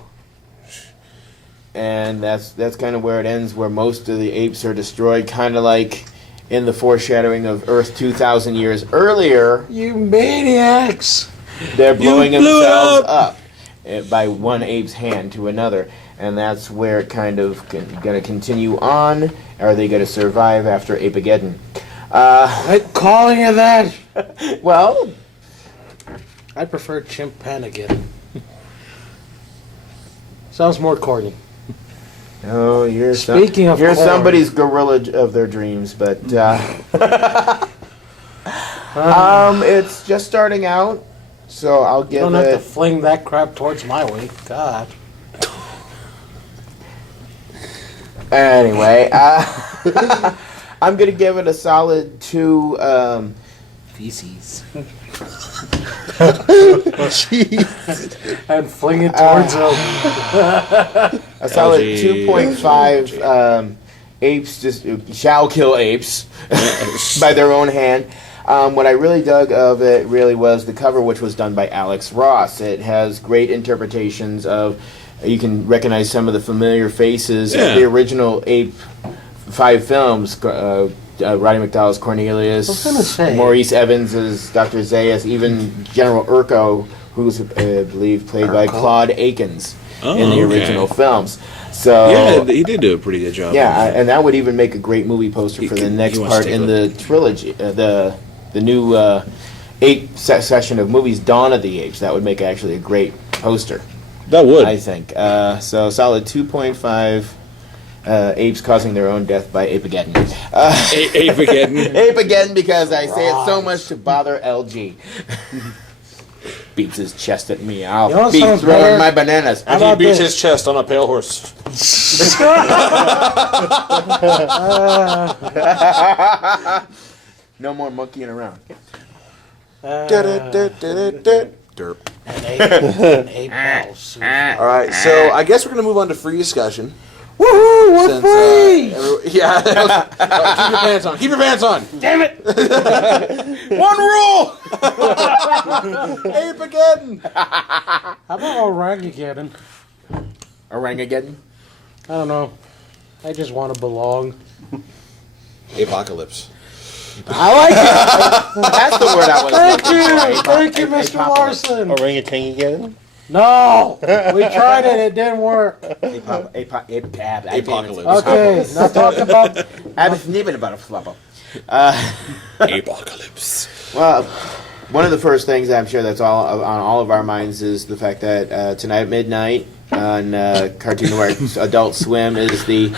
And that's kind of where it ends, where most of the apes are destroyed, kind of like in the foreshadowing of Earth 2,000 years earlier. You maniacs! They're blowing blew themselves up by one ape's hand to another. And that's where it kind of going to continue on. Are they going to survive after Apeageddon? I'm calling it that. Well, I prefer Chimpanageddon. Sounds more corny. oh, you're Speaking of you're corn. somebody's gorilla of their dreams, but it's just starting out, so I'll You give don't have to it. fling that crap towards my way. God. Anyway, I'm gonna give it a solid 2. Feces. And fling it towards them. A solid LG. 2.5. Apes just shall kill apes by their own hand. What I really dug of it really was the cover, which was done by Alex Ross. It has great interpretations of. You can recognize some of the familiar faces of the original Ape 5 films. Roddy McDowell's Cornelius, I was gonna say. Maurice Evans as Dr. Zayas, even General Urko, who's I believe played by Claude Akins in the original films. So Yeah, he did do a pretty good job. and that would even make a great movie poster for the next wants part to take in a the trilogy, the new ape session of movies, Dawn of the Apes. That would make actually a great poster, That would. I think. So solid 2.5. Apes causing their own death by Apeageddon. Apeageddon. Apeageddon because I say it so much to bother LG. Beats his chest at me. I'll You know what be sounds throwing better? my bananas. How about this? chest on a pale horse. No more monkeying around. Derp. An ape house. All right, so I guess we're gonna move on to free discussion. Woohoo! We're Since, free! yeah. Keep your pants on. Keep your pants on. Damn it! One rule. Apeageddon. How about orangutan? Orangutan? I don't know. I just want to belong. Apocalypse. I like it. That's the word I was Thank looking you, for. thank you, Mr. Larson. Orangutan again? No, we tried it. It didn't work. Apocalypse. Okay, now talk about. Apocalypse. Well, one of the first things I'm sure that's all on all of our minds is the fact that tonight at midnight on Cartoon Network Adult Swim is the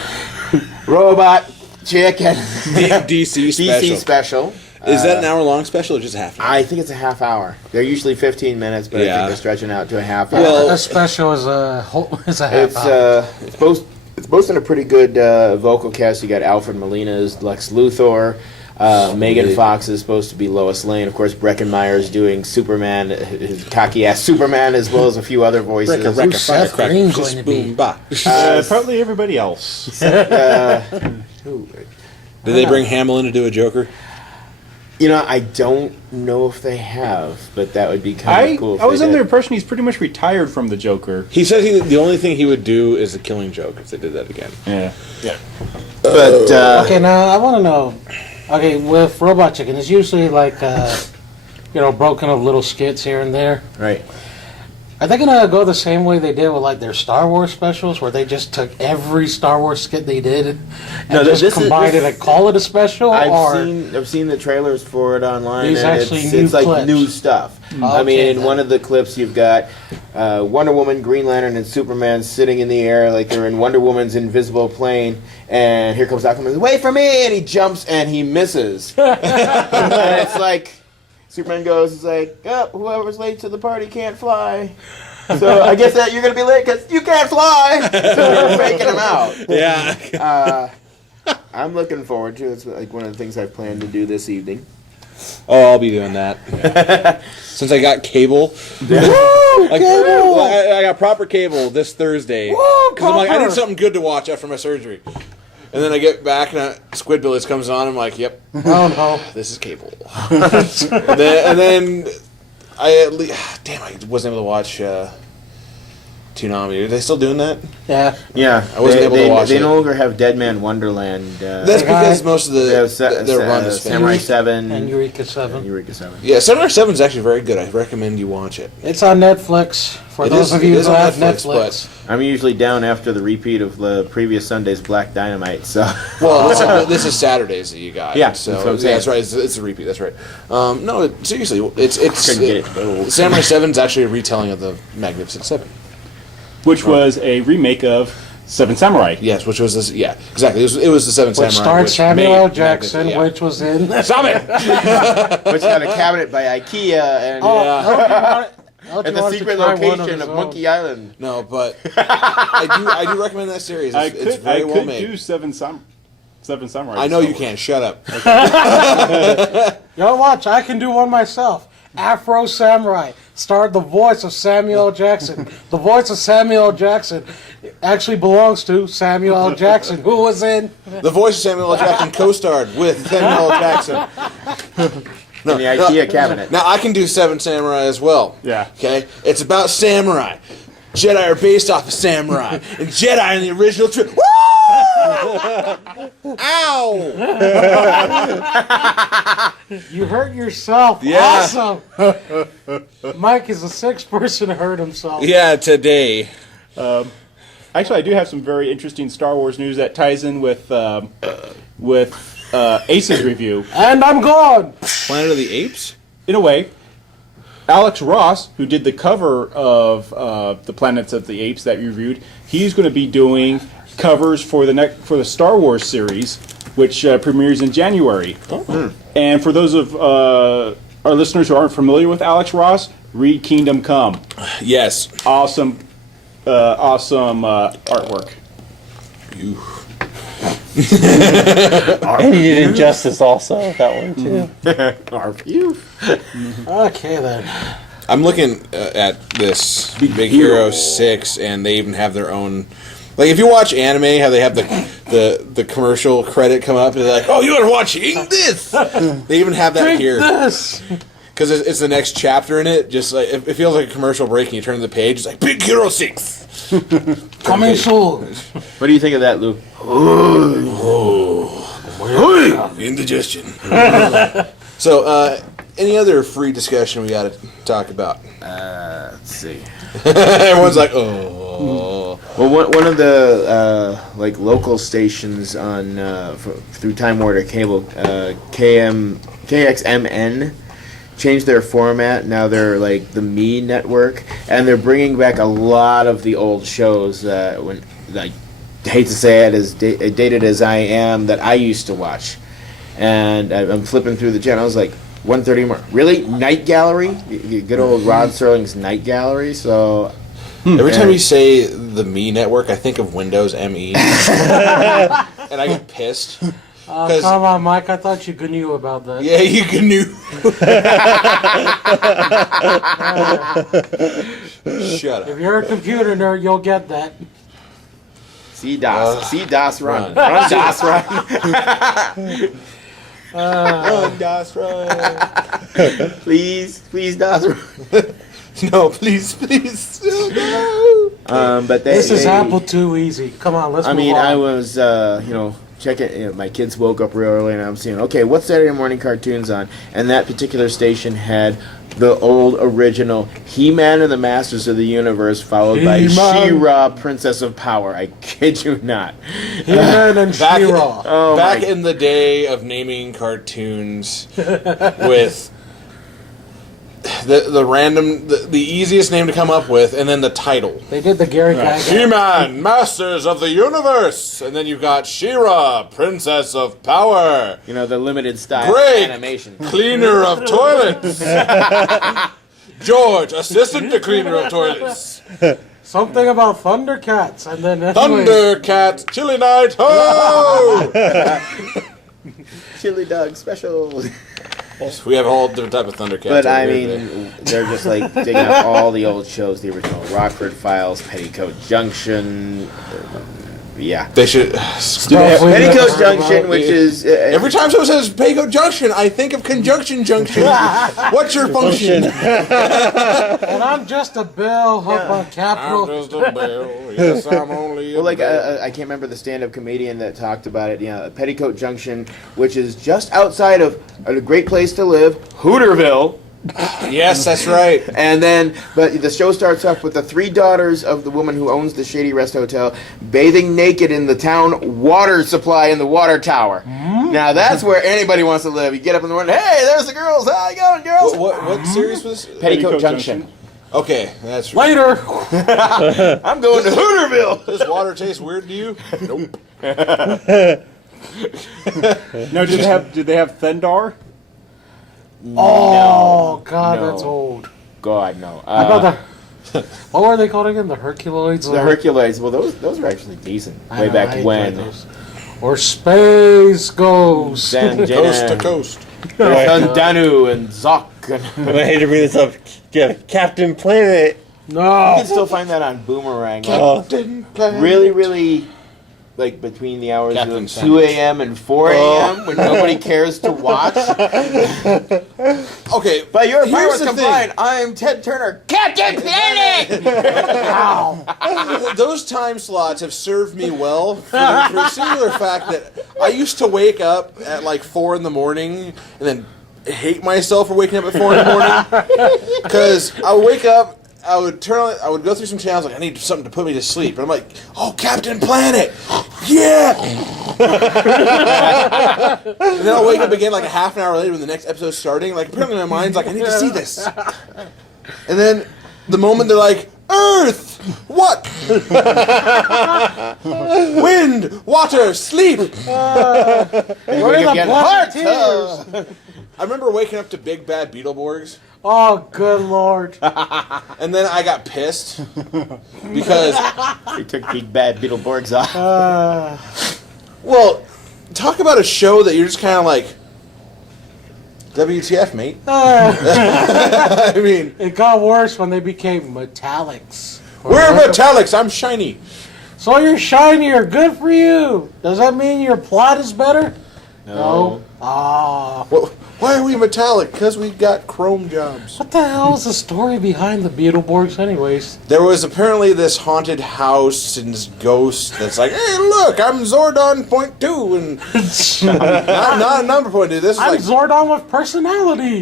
Robot Chicken DC special. DC special. Is that an hour-long special or just a half? I think it's a half hour. They're usually 15 minutes, but I Yeah. think they're stretching out to a half hour. Well, A special is a whole. Is a half It's hour. it's boasting a pretty good vocal cast. You got Alfred Molina as Lex Luthor. Megan Fox is supposed to be Lois Lane. Of course, Breckin Meyer's doing Superman, his cocky ass Superman, as well as a few other voices. Who's Seth Green going to be? Probably everybody else. Did they bring Hamill in to do a Joker? I don't know if they have, but that would be kind of cool. I was under the impression he's pretty much retired from the Joker. He said the only thing he would do is the Killing Joke if they did that again. Yeah. But Okay, now I want to know. Okay, with Robot Chicken, it's usually like broken up little skits here and there. right. Are they gonna go the same way they did with like their Star Wars specials, where they just took every Star Wars skit they did and just combined it and call it a special? I've seen the trailers for it online, These and actually it's new like clips. new stuff. I mean, in one of the clips, you've got Wonder Woman, Green Lantern, and Superman sitting in the air like they're in Wonder Woman's invisible plane, and here comes Aquaman, wait for me, and he jumps and he misses. And it's like, Superman goes, it's like, oh, whoever's late to the party can't fly. So I guess that you're going to be late because you can't fly. So they're faking him out. Yeah. I'm looking forward to it. It's like one of the things I plan to do this evening. Oh, I'll be doing that. Since I got cable. Woo, Like, cable! I got proper cable this Thursday. Woo, Because I'm like, I proper. need something good to watch after my surgery. And then I get back and Squidbillies comes on. I'm like, yep, Oh no! this is cable. and then I at least, damn, I wasn't able to watch Toonami. Are they still doing that? Yeah. Yeah, I wasn't able to watch They it. no longer have Dead Man Wonderland. That's because most of they have their run is Samurai finished. 7 And Eureka 7. Eureka 7. Yeah, Samurai 7 is actually very good. I recommend you watch it. It's on Netflix for It those is- of it you is who on have Netflix, Netflix. I'm usually down after the repeat of the previous Sunday's Black Dynamite, so... Well, this is Saturdays that you got. Yeah, so that's what I'm saying. that's right. It's a repeat. That's right. No, seriously, it's Couldn't get it. Oh. Samurai 7 is actually a retelling of the Magnificent Seven. Which was a remake of Seven Samurai. Yes, which was this. Yeah, exactly. It was the Seven Which Samurai. starred Samuel made L. Jackson, Magnificent- which was in. Stop it! Which had a cabinet by IKEA and And the secret location of Monkey Island. No, but I do recommend that series. It's very well made. do Seven Samurai. I know you can. Shut up. Yo, watch, I can do one myself. Afro Samurai starred the voice of Samuel L. Jackson. The voice of Samuel L. Jackson actually belongs to Samuel L. Jackson, who was in. The voice of Samuel L. Jackson co-starred with Samuel L. Jackson. In the IKEA cabinet. Now I can do Seven Samurai as well. Yeah. Okay. It's about samurai. Jedi are based off of samurai, and Jedi in the original trilogy. Ow! You hurt yourself. Yeah. Awesome. Mike is the sixth person to hurt himself. Yeah, today. Actually, I do have some very interesting Star Wars news that ties in with Ace's review. And I'm gone. Planet of the Apes. In a way, Alex Ross, who did the cover of the Planets of the Apes that you reviewed, he's going to be doing covers for the Star Wars series, which premieres in January. And for those of our listeners who aren't familiar with Alex Ross, read Kingdom Come. Yes. Awesome artwork. And he did Injustice also, that one too. Okay, then. I'm looking at this Big Hero 6, and they even have their own. Like, if you watch anime, how they have the commercial credit come up, and they're like, "Oh, you're watching this." They even have that Drink here this. because it's the next chapter in it. Just like it feels like a commercial break, and you turn to the page, it's like Big Hero 6 Coming soon. What do you think of that, Lou? Indigestion. So, any other free discussion we got to talk about? Let's see. Everyone's like, "Oh." Well, one of the like local stations on through Time Warner Cable, KXMN, changed their format. Now they're like the Me Network, and they're bringing back a lot of the old shows. When I hate to say it, as dated as I am, that I used to watch. And I'm flipping through the channels, like 1:30 more. Really, Night Gallery, good old Rod Serling's Night Gallery. So. Every time you say the Me Network, I think of Windows ME, and I get pissed. Come on, Mike. I thought you knew about that. Yeah, you can knew. Shut up. If you're a computer nerd, you'll get that. See DOS run. run. Run DOS run. Run, Das, run. Please, Das. No, please. But This is Apple too easy. Come on, let's I move mean, on. I was, checking. My kids woke up real early, and I'm seeing, okay, what's Saturday morning cartoons on? And that particular station had the old original He-Man and the Masters of the Universe, followed by He-Man. She-Ra, Princess of Power. I kid you not. He-Man and Back, She-Ra. Oh back my- in the day of naming cartoons with the random, the easiest name to come up with, and then the title. They did the Gary Gygax. He-Man, Masters of the Universe, and then you've got She-Ra, Princess of Power. the limited style Great animation. Cleaner of toilets. George, assistant to cleaner of toilets. Something about Thundercats, and then anyways, Thundercat, Chili Night, ho! Chili Dog special. We have a whole different type of Thundercats. But over I here mean, they're just like digging up all the old shows, the original Rockford Files, Petticoat Junction. Yeah. they should. Stuff we never Petticoat heard Junction, about. which is Every time someone says Petticoat Junction, I think of Conjunction Junction. What's your function? And I'm just a bill up on I'm Capitol. just a bell. Yes, I'm only a well, like bell. I can't remember the stand-up comedian that talked about it. Petticoat Junction, which is just outside of a great place to live, Hooterville. Yes, that's right. And then, but the show starts off with the three daughters of the woman who owns the Shady Rest Hotel bathing naked in the town water supply in the water tower. Now that's where anybody wants to live. You get up in the morning, hey, there's the girls. How you going, girls? What series was this? Petticoat Junction. Okay, that's right. Later. I'm going to Hooterville. Does water taste weird to you? Nope. No, did they have Thundar? Oh God, No. that's old. God, no. I thought what were they called again? The Herculoids. The Hercules. Well, those were actually decent I way know, back I when. enjoyed those. Or Space Ghost. Then Coast to coast. Danu and Zoc. I hate to bring this up. Yeah, Captain Planet. You No. can still find that on Boomerang. Like, Oh, really, really, like between the hours Captain of 2 Sandwich. a.m. and 4 a.m. when nobody cares to watch. Okay, But your here's powers the combined. I am Ted Turner, Captain Planet. thing. Those time slots have served me well for the singular fact that I used to wake up at like 4 in the morning and then hate myself for waking up at 4 in the morning because I would wake up. I would go through some channels like I need something to put me to sleep, and I'm like, "Oh, Captain Planet, yeah!" And then I'll wake up again like a half an hour later when the next episode's starting. Like apparently my mind's like, "I need to see this," and then the moment they're like, "Earth, what? Wind, water, sleep." Where you the get blood heart tears? I remember waking up to big bad Beetleborgs. Oh, good lord. And then I got pissed because, They took Big Bad Beetleborgs off. well, talk about a show that you're just kind of like, WTF, mate? I mean, It got worse when they became metallics. we're metallics. I'm shiny. So you're shinier. Good for you. Does that mean your plot is better? No. Ah. Why are we metallic? Because we got chrome jobs. What the hell is the story behind the Beetleborgs, anyways? There was apparently this haunted house and this ghost that's like, hey, look, I'm Zordon point two, and not number point two. This is I'm like Zordon with personality.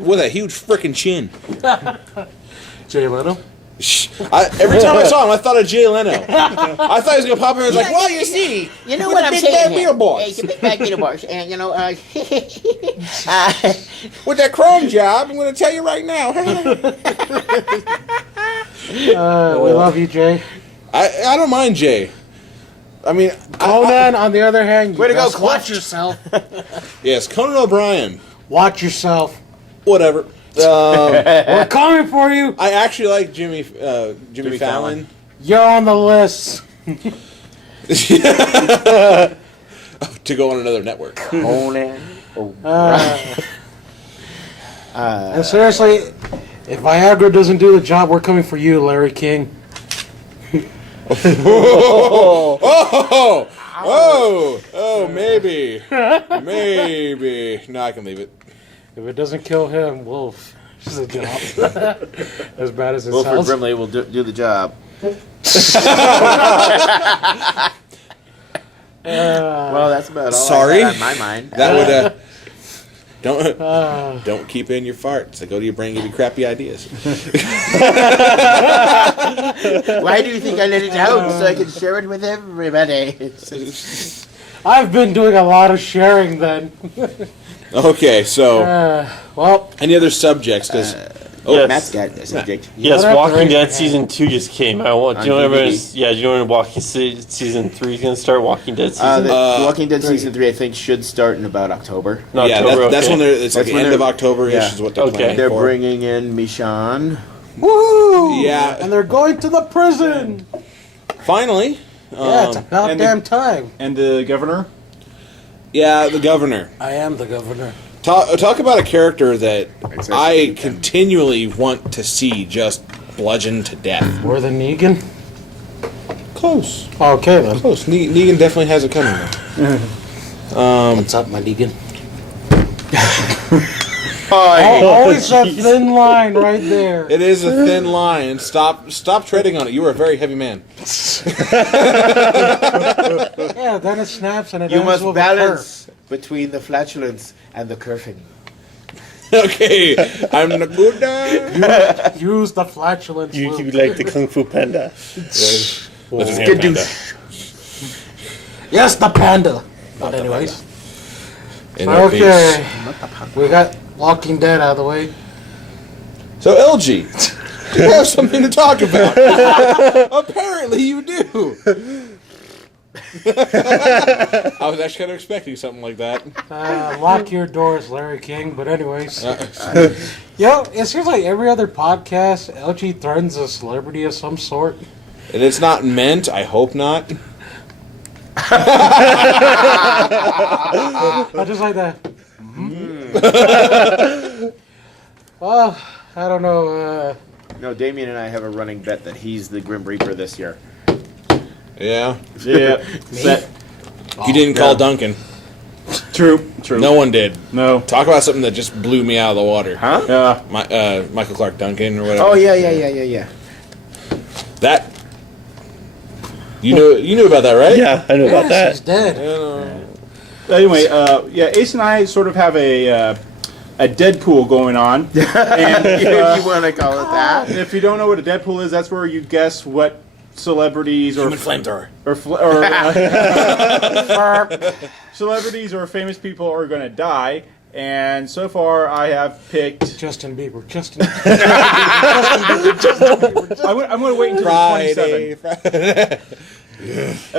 with a huge freaking chin. Jay Leno. Every time I saw him, I thought of Jay Leno. I thought he was gonna pop in and was like, well, you see, You know with what the I'm big saying bad here. Beetleborgs. Yeah, it's a Big Bad Beetleborgs. And, With that chrome job, I'm gonna tell you right now. We love you, Jay. I don't mind Jay. I mean, Conan, on the other hand, you Way to go, best watch Clutch. yourself. yes, Conan O'Brien. Watch yourself. Whatever. We're coming for you. I actually like Jimmy Fallon. You're on the list. To go on another network. Conan. And seriously, if Viagra doesn't do the job, we're coming for you, Larry King. Oh, Oh, maybe. Maybe. No, I can leave it. If it doesn't kill him, Wolf is a job. As bad as it Wilford sounds. Brimley will do the job. Well, that's about all Sorry? I got on my mind. That would, don't keep in your farts. They go to your brain and give you crappy ideas. Why do you think I let it out? So I can share it with everybody. I've been doing a lot of sharing then. Okay, so, Well, any other subjects? Because Yes. Matt's got a subject. Yes, What Walking happened? Dead season 2 just came. Do you know On everyone's? Yeah, do you know when season 3 is gonna start? Walking Dead season. The Walking Dead season 3, I think, should start in about October. No, yeah, October, that's okay. when it's like That's the when end of they're- October-ish yeah. is what they're Okay. planning They're for. bringing in Michonne. woo! Yeah. And they're going to the prison. Finally. Yeah, it's about and damn time. And the governor? Yeah, the governor. I am the governor. Talk about a character that Exactly. I continually want to see just bludgeoned to death. More than Negan? Close. Okay then. Close. Negan definitely has it coming. What's up, my Negan? Hi. Always that thin line right there. It is a thin line. Stop treading on it. You are a very heavy man. Yeah, then it snaps and it You ends must with balance between the flatulence and the curving. Okay, I'm the good guy. a curve. Use the flatulence. You Luke. like the Kung Fu Panda? Let's just Good hand dude. Yes, the panda. But anyways. in their face. Okay. We got Walking Dead out of the way. So LG, you have something to talk about. Apparently you do. I was actually kind of expecting something like that. Lock your doors, Larry King. But anyways. Yo, it seems like every other podcast, LG threatens a celebrity of some sort. And it's not meant. I hope not. I just like that. Well, I don't know. No, Damien and I have a running bet that he's the Grim Reaper this year. Yeah. Yeah. You didn't call Duncan. True. No one did. No. Talk about something that just blew me out of the water. Huh? Michael Clark Duncan or whatever. Oh, yeah. That. You knew about that, right? Yeah, I know about Yes, he's that. dead. Anyway, yeah, Ace and I sort of have a Deadpool going on. And If you want to call it that. if you don't know what a Deadpool is, that's where you guess what celebrities or Flamethrower. celebrities or famous people are going to die. And so far, I have picked. Justin Bieber. I'm going to wait until Friday. 27.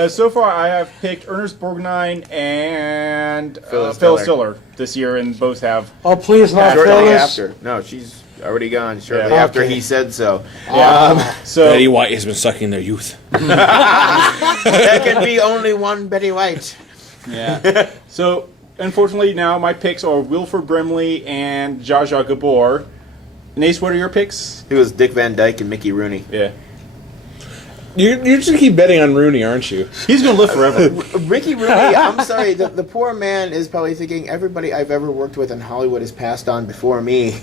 So far, I have picked Ernest Borgnine and Phyllis Phil Diller. Stiller this year, and both have. Oh, please, not Shortly Phyllis. after. No, she's already gone. Shortly Yeah. after Okay. he said so. So Betty White has been sucking their youth. There can be only one Betty White. yeah. So unfortunately, now my picks are Wilford Brimley and Zsa Zsa Gabor. Nace, what are your picks? It was Dick Van Dyke and Mickey Rooney. Yeah. You're just gonna keep betting on Rooney, aren't you? He's going to live forever. Ricky Rooney, I'm sorry, the poor man is probably thinking everybody I've ever worked with in Hollywood has passed on before me.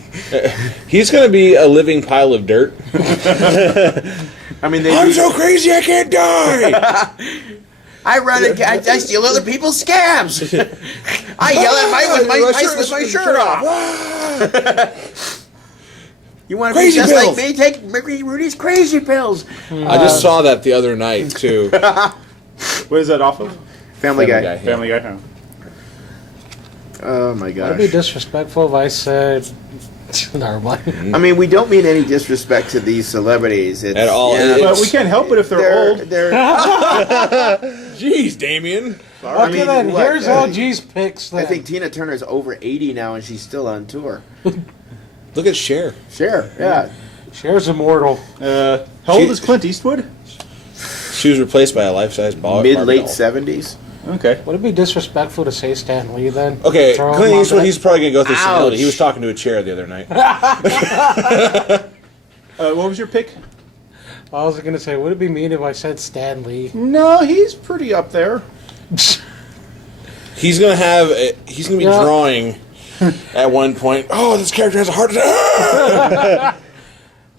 He's gonna be a living pile of dirt. I mean, I'm so crazy I can't die. I run and I steal other people's scabs. I yell at my with my shirt off. You want to be Crazy just pills. like me? Take Ricky Rooney's crazy pills. I just saw that the other night too. What is that off of? Family Guy. yeah. Family Guy. Huh? Oh my Would it gosh. be disrespectful if I said... Never mind. I mean, we don't mean any disrespect to these celebrities. It's, At all. yeah, But we can't help it if they're old. They're, Jeez, Damien. I Okay, mean, then, what, here's LG's picks then. I think Tina Turner's over 80 now and she's still on tour. Look at Cher. Sure, yeah. Cher's immortal. How old is Clint Eastwood? She was replaced by a life-size Mid late doll. 70s. Okay. Would it be disrespectful to say Stan Lee then? Okay, Throw him Clint onto Eastwood, that? he's probably going to go through Ouch. senility. He was talking to a chair the other night. What was your pick? I was going to say, would it be mean if I said Stan Lee? No, he's pretty up there. He's gonna be Yeah. drawing at one point. Oh, this character has a heart attack.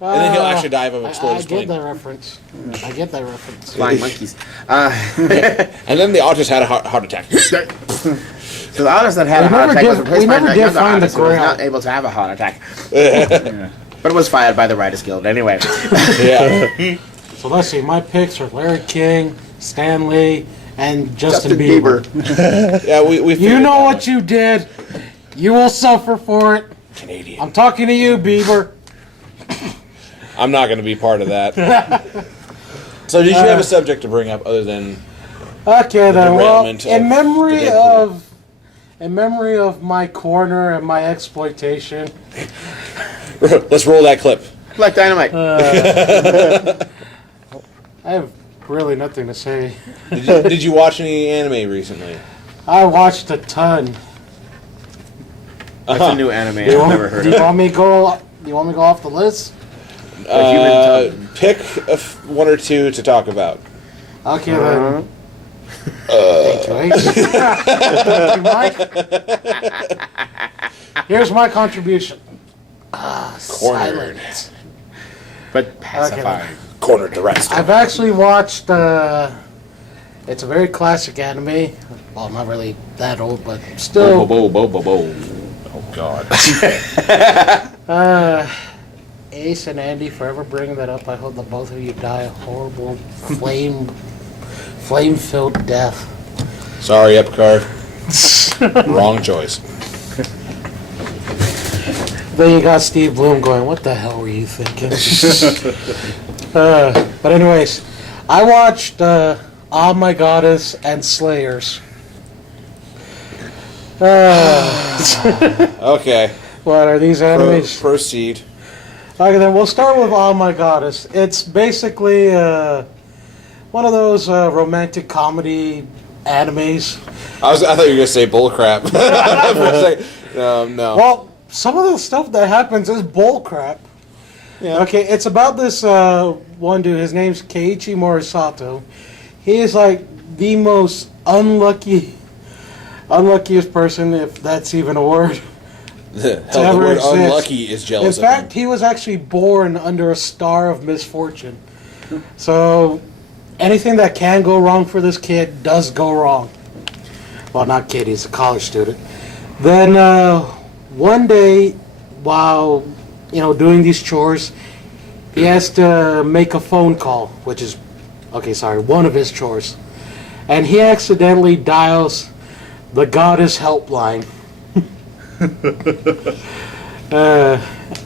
And then he'll actually die of an I exploded get spleen. that reference. I get that reference. Flying monkeys. And then the artist had a heart attack. So the artist that had We a heart never attack was did- replaced we by never a did younger find the artist who was Grail. not able to have a heart attack. But it was fired by the Writers Guild anyway. Yeah. So let's see. My picks are Larry King, Stan Lee, and Justin Bieber. Yeah, we You figured know that what much. you did. You will suffer for it. Canadian. I'm talking to you, Bieber. I'm not going to be part of that. So did you have a subject to bring up other than... Okay, then. Well, derailment in of memory the Deadpool. in memory of my corner and my exploitation, Let's roll that clip. Like dynamite. I have really nothing to say. Did you watch any anime recently? I watched a ton. That's a new anime Do you I've never heard do you of. want me to go? Do you want me to go off the list? Pick one or two to talk about. Okay then. Thank you, H. Thank you, Mike. Here's my contribution. Cornered. Silence. But pacifying. Cornered the rest. I've actually watched. It's a very classic anime. Well, not really that old, but still. Oh, God. Ace and Andy, forever bringing that up. I hope that both of you die a horrible flame-filled death. Sorry, Epicard. Wrong choice. Then you got Steve Bloom going, what the hell were you thinking? But anyways, I watched Ah My Goddess and Slayers. Okay. What are these animes? Proceed. Okay, then we'll start with Oh My Goddess. It's basically one of those romantic comedy animes. I thought you were gonna say bullcrap. For a second. No. Well, some of the stuff that happens is bullcrap. Yeah. Okay, it's about this one dude. His name's Keiichi Morisato. He is like the most unluckiest person, if that's even a word. Hell, the ever word exist. unlucky is In jealous fact, of he was actually born under a star of misfortune. So anything that can go wrong for this kid does go wrong. Well, not kid, he's a college student. Then one day, while doing these chores, he has to make a phone call, which is, one of his chores. And he accidentally dials the goddess helpline.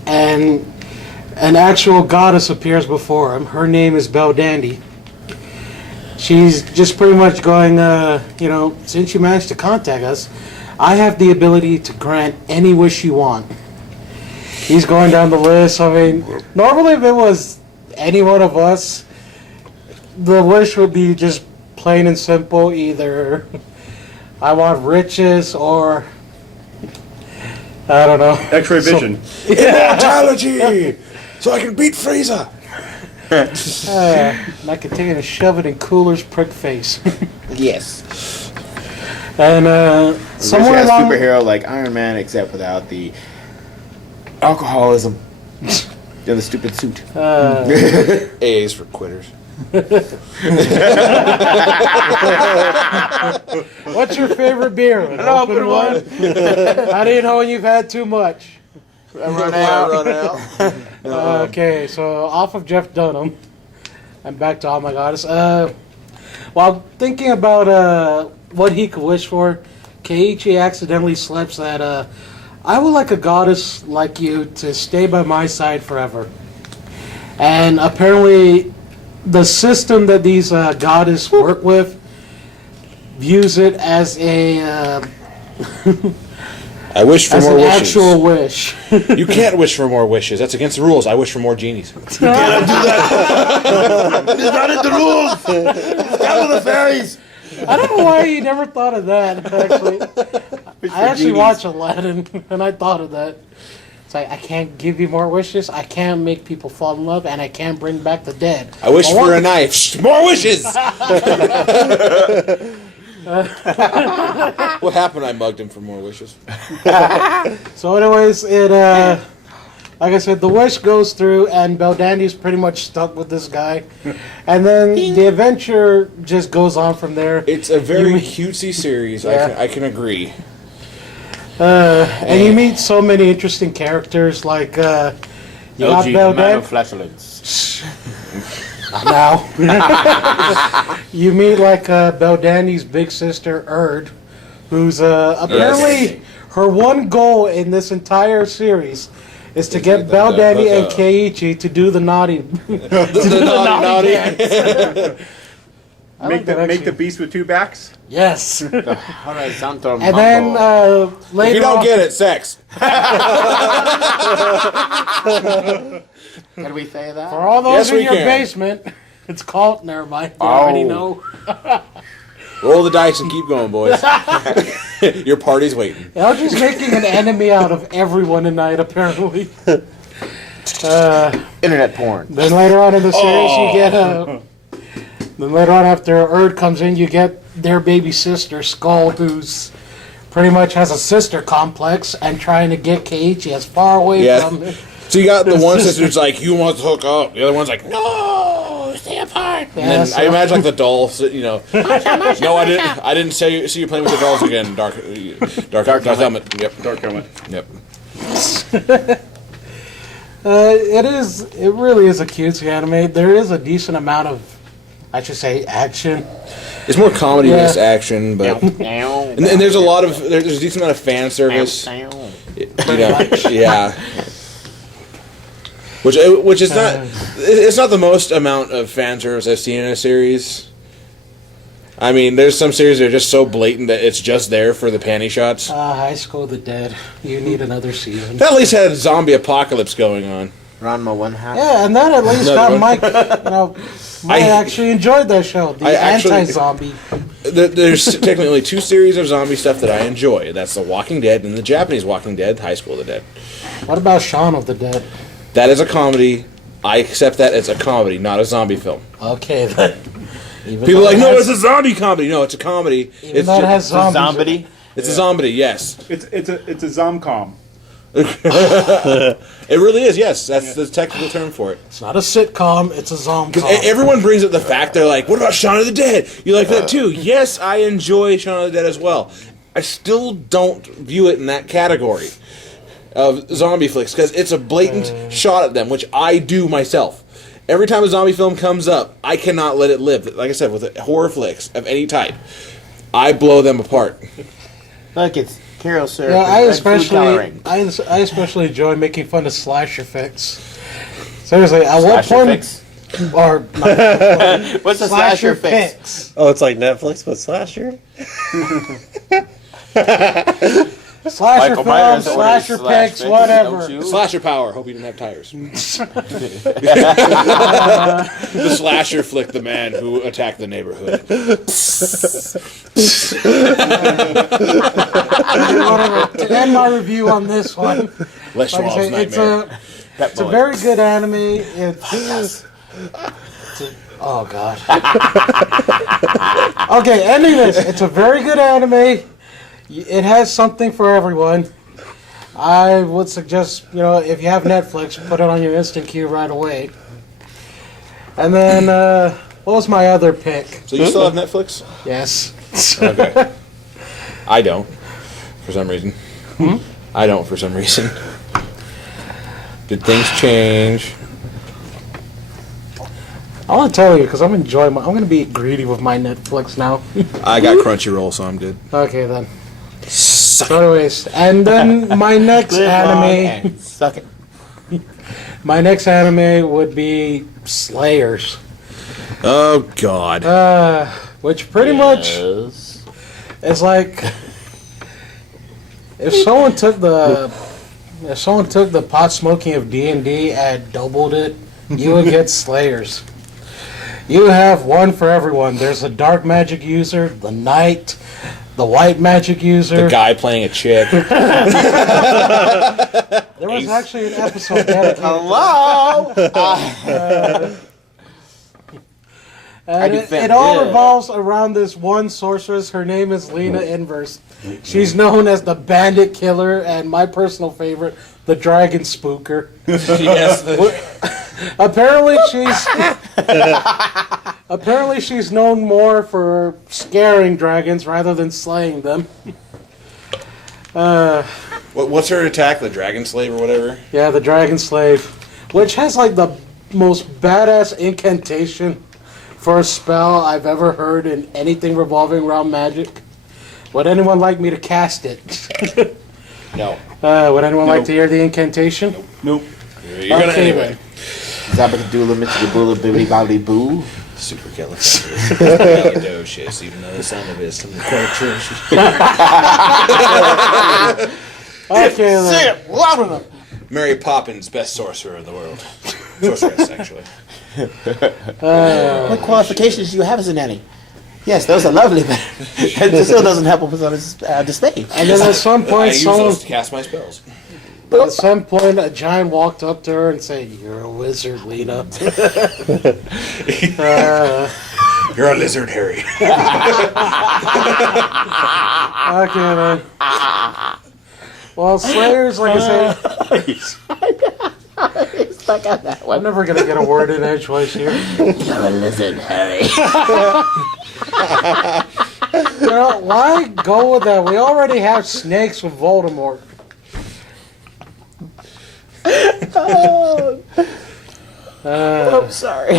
And an actual goddess appears before him. Her name is Dandy. She's just pretty much going, since you managed to contact us, I have the ability to grant any wish you want. He's going down the list. I mean, normally if it was any one of us, the wish would be just plain and simple. Either I want riches or I don't know. X-ray vision. immortality, so I can beat Frieza. And I could take it and shove it in Cooler's prick face. Yes. And somewhere a along, superhero like Iron Man, except without the alcoholism and the stupid suit. A's for quitters. what's your favorite beer? An open one. How do you know when you've had too much? Run out. Okay, so off of Jeff Dunham, and back to Oh My Goddess. While thinking about what he could wish for, Keiichi accidentally slips that I would like a goddess like you to stay by my side forever. And apparently, the system that these goddesses work with views it as a I wish for as more an wishes. actual wish. You can't wish for more wishes. That's against the rules. I wish for more genies. It's not in the rules. It's down to the fairies. I don't know why you never thought of that. Actually, I actually watched Aladdin, and I thought of that. It's like I can't give you more wishes. I can't make people fall in love, and I can't bring back the dead. I wish I for want a knife. More wishes. What happened? I mugged him for more wishes. So, anyways, it like I said, the wish goes through, and Beldandy's pretty much stuck with this guy, and then the adventure just goes on from there. It's a very cutesy series. Yeah. I can agree. And you meet so many interesting characters, like you got LG, the man of Beldandy. flatulence. Now, you meet like Beldandy's big sister Erd, who's apparently her one goal in this entire series is to get Beldandy and Keiichi to do the naughty, The naughty. I Make like that, the actually. beast with two backs. Yes. Horizontal And then mambo. If later you don't on, get it, sex. Can we say that? for all those Yes, in we your can. basement, it's called. Never mind. You already know. Roll the dice and keep going, boys. Your party's waiting. LG's making an enemy out of everyone tonight, apparently. Internet porn. Then later on in the series, you get then later on, after Erd comes in, you get their baby sister, Skull, who's pretty much has a sister complex and trying to get Keiichi as far away Yeah. from it. So you got the one sister who's like, you want to hook up. The other one's like, no, stay apart. And then so- I imagine like the doll, no, I didn't see you playing with the dolls again. Dark Helmet. Yep. Dark Helmet. Yep. It really is a cutesy anime. There is a decent amount of, I should say, action. It's more comedy Yeah. based action, but and there's a lot of there's a decent amount of fan service. Yeah. Which is not it's not the most amount of fan service I've seen in a series. I mean, there's some series that are just so blatant that it's just there for the panty shots. High School of the Dead. You need another season. That at least had zombie apocalypse going on. Ranma one half. Yeah, and that at least Another got one. Mike. Mike actually enjoyed that show. The I actually- anti-zombie. There's technically only two series of zombie stuff that I enjoy. That's The Walking Dead and the Japanese Walking Dead, High School of the Dead. What about Shaun of the Dead? That is a comedy. I accept that as a comedy, not a zombie film. Okay, then. Even People are though like, it no, has- it's a zombie comedy. No, it's a comedy. Even though it has zombies. Zombie. It's a zombie, yes. It's a zomcom. It really is, yes. That's the technical term for it. It's not a sitcom, it's a zombie. Because everyone brings up the fact, they're like, what about Shaun of the Dead? You like that too? Yes, I enjoy Shaun of the Dead as well. I still don't view it in that category of zombie flicks, because it's a blatant shot at them, which I do myself. Every time a zombie film comes up, I cannot let it live. Like I said, with horror flicks of any type, I blow them apart. Look, it's Carol syrup. Yeah, and red food coloring. I especially enjoy making fun of slasher flicks. Seriously, at what Slasher point? fix? Or not, What's a slasher fix? Oh, it's like Netflix, but slasher? slasher Michael Myers films, orders slasher slash pics, fix, whatever. don't you? Slasher power. Hope you didn't have tires. The slasher flick the man who attacked the neighborhood. To end my review on this one, Les like I Schwab's say, nightmare. it's a very good anime. Oh god. Okay, ending this. It's a very good anime. It has something for everyone. I would suggest, if you have Netflix, put it on your instant queue right away. And then, what was my other pick? So you still have Netflix? Yes. Okay. I don't, for some reason. I don't, for some reason. Did things change? I want to tell you because I'm enjoying I'm going to be greedy with my Netflix now. I got Crunchyroll, so I'm good. Okay then. So anyways, and then my next anime, Suck it. my next anime would be Slayers, Oh, God. which pretty much Yes. is like if someone took the pot smoking of D&D and doubled it, you would get Slayers. You have one for everyone. There's a dark magic user, the knight, the white magic user. The guy playing a chick. There was actually an episode dedicated. Hello. And do it all yeah. revolves around this one sorceress. Her name is Lena Inverse. She's known as the Bandit Killer, and my personal favorite, the Dragon Spooker. Yes. Apparently she's known more for scaring dragons rather than slaying them. What's her attack? The Dragon Slave or whatever? Yeah, the Dragon Slave, which has like the most badass incantation for a spell I've ever heard in anything revolving around magic. Would anyone like me to cast it? No. Would anyone like Nope. to hear the incantation? Nope. You're gonna Okay, anyway. Zabakadoola, Mitchigaboola, Bibbidi Bobbidi Boo. Supercalifragilisticexpialidocious, even though the sound of it is something quite atrocious. Okay, then. Loud enough. Mary Poppins, best sorcerer in the world. Sorceress, actually. What qualifications do you have as a nanny? Yes, those are lovely, but it still doesn't help us on display. And then at some I point, use those to cast my spells. at some point, a giant walked up to her and said, "You're a wizard, Lena." You're a lizard, Harry. Okay, then. Well, Slayers, like I say, Stuck on that I'm one. never gonna get a word in edgeways here. You're a lizard, Harry. You know, why go with that? We already have snakes with Voldemort. I'm sorry.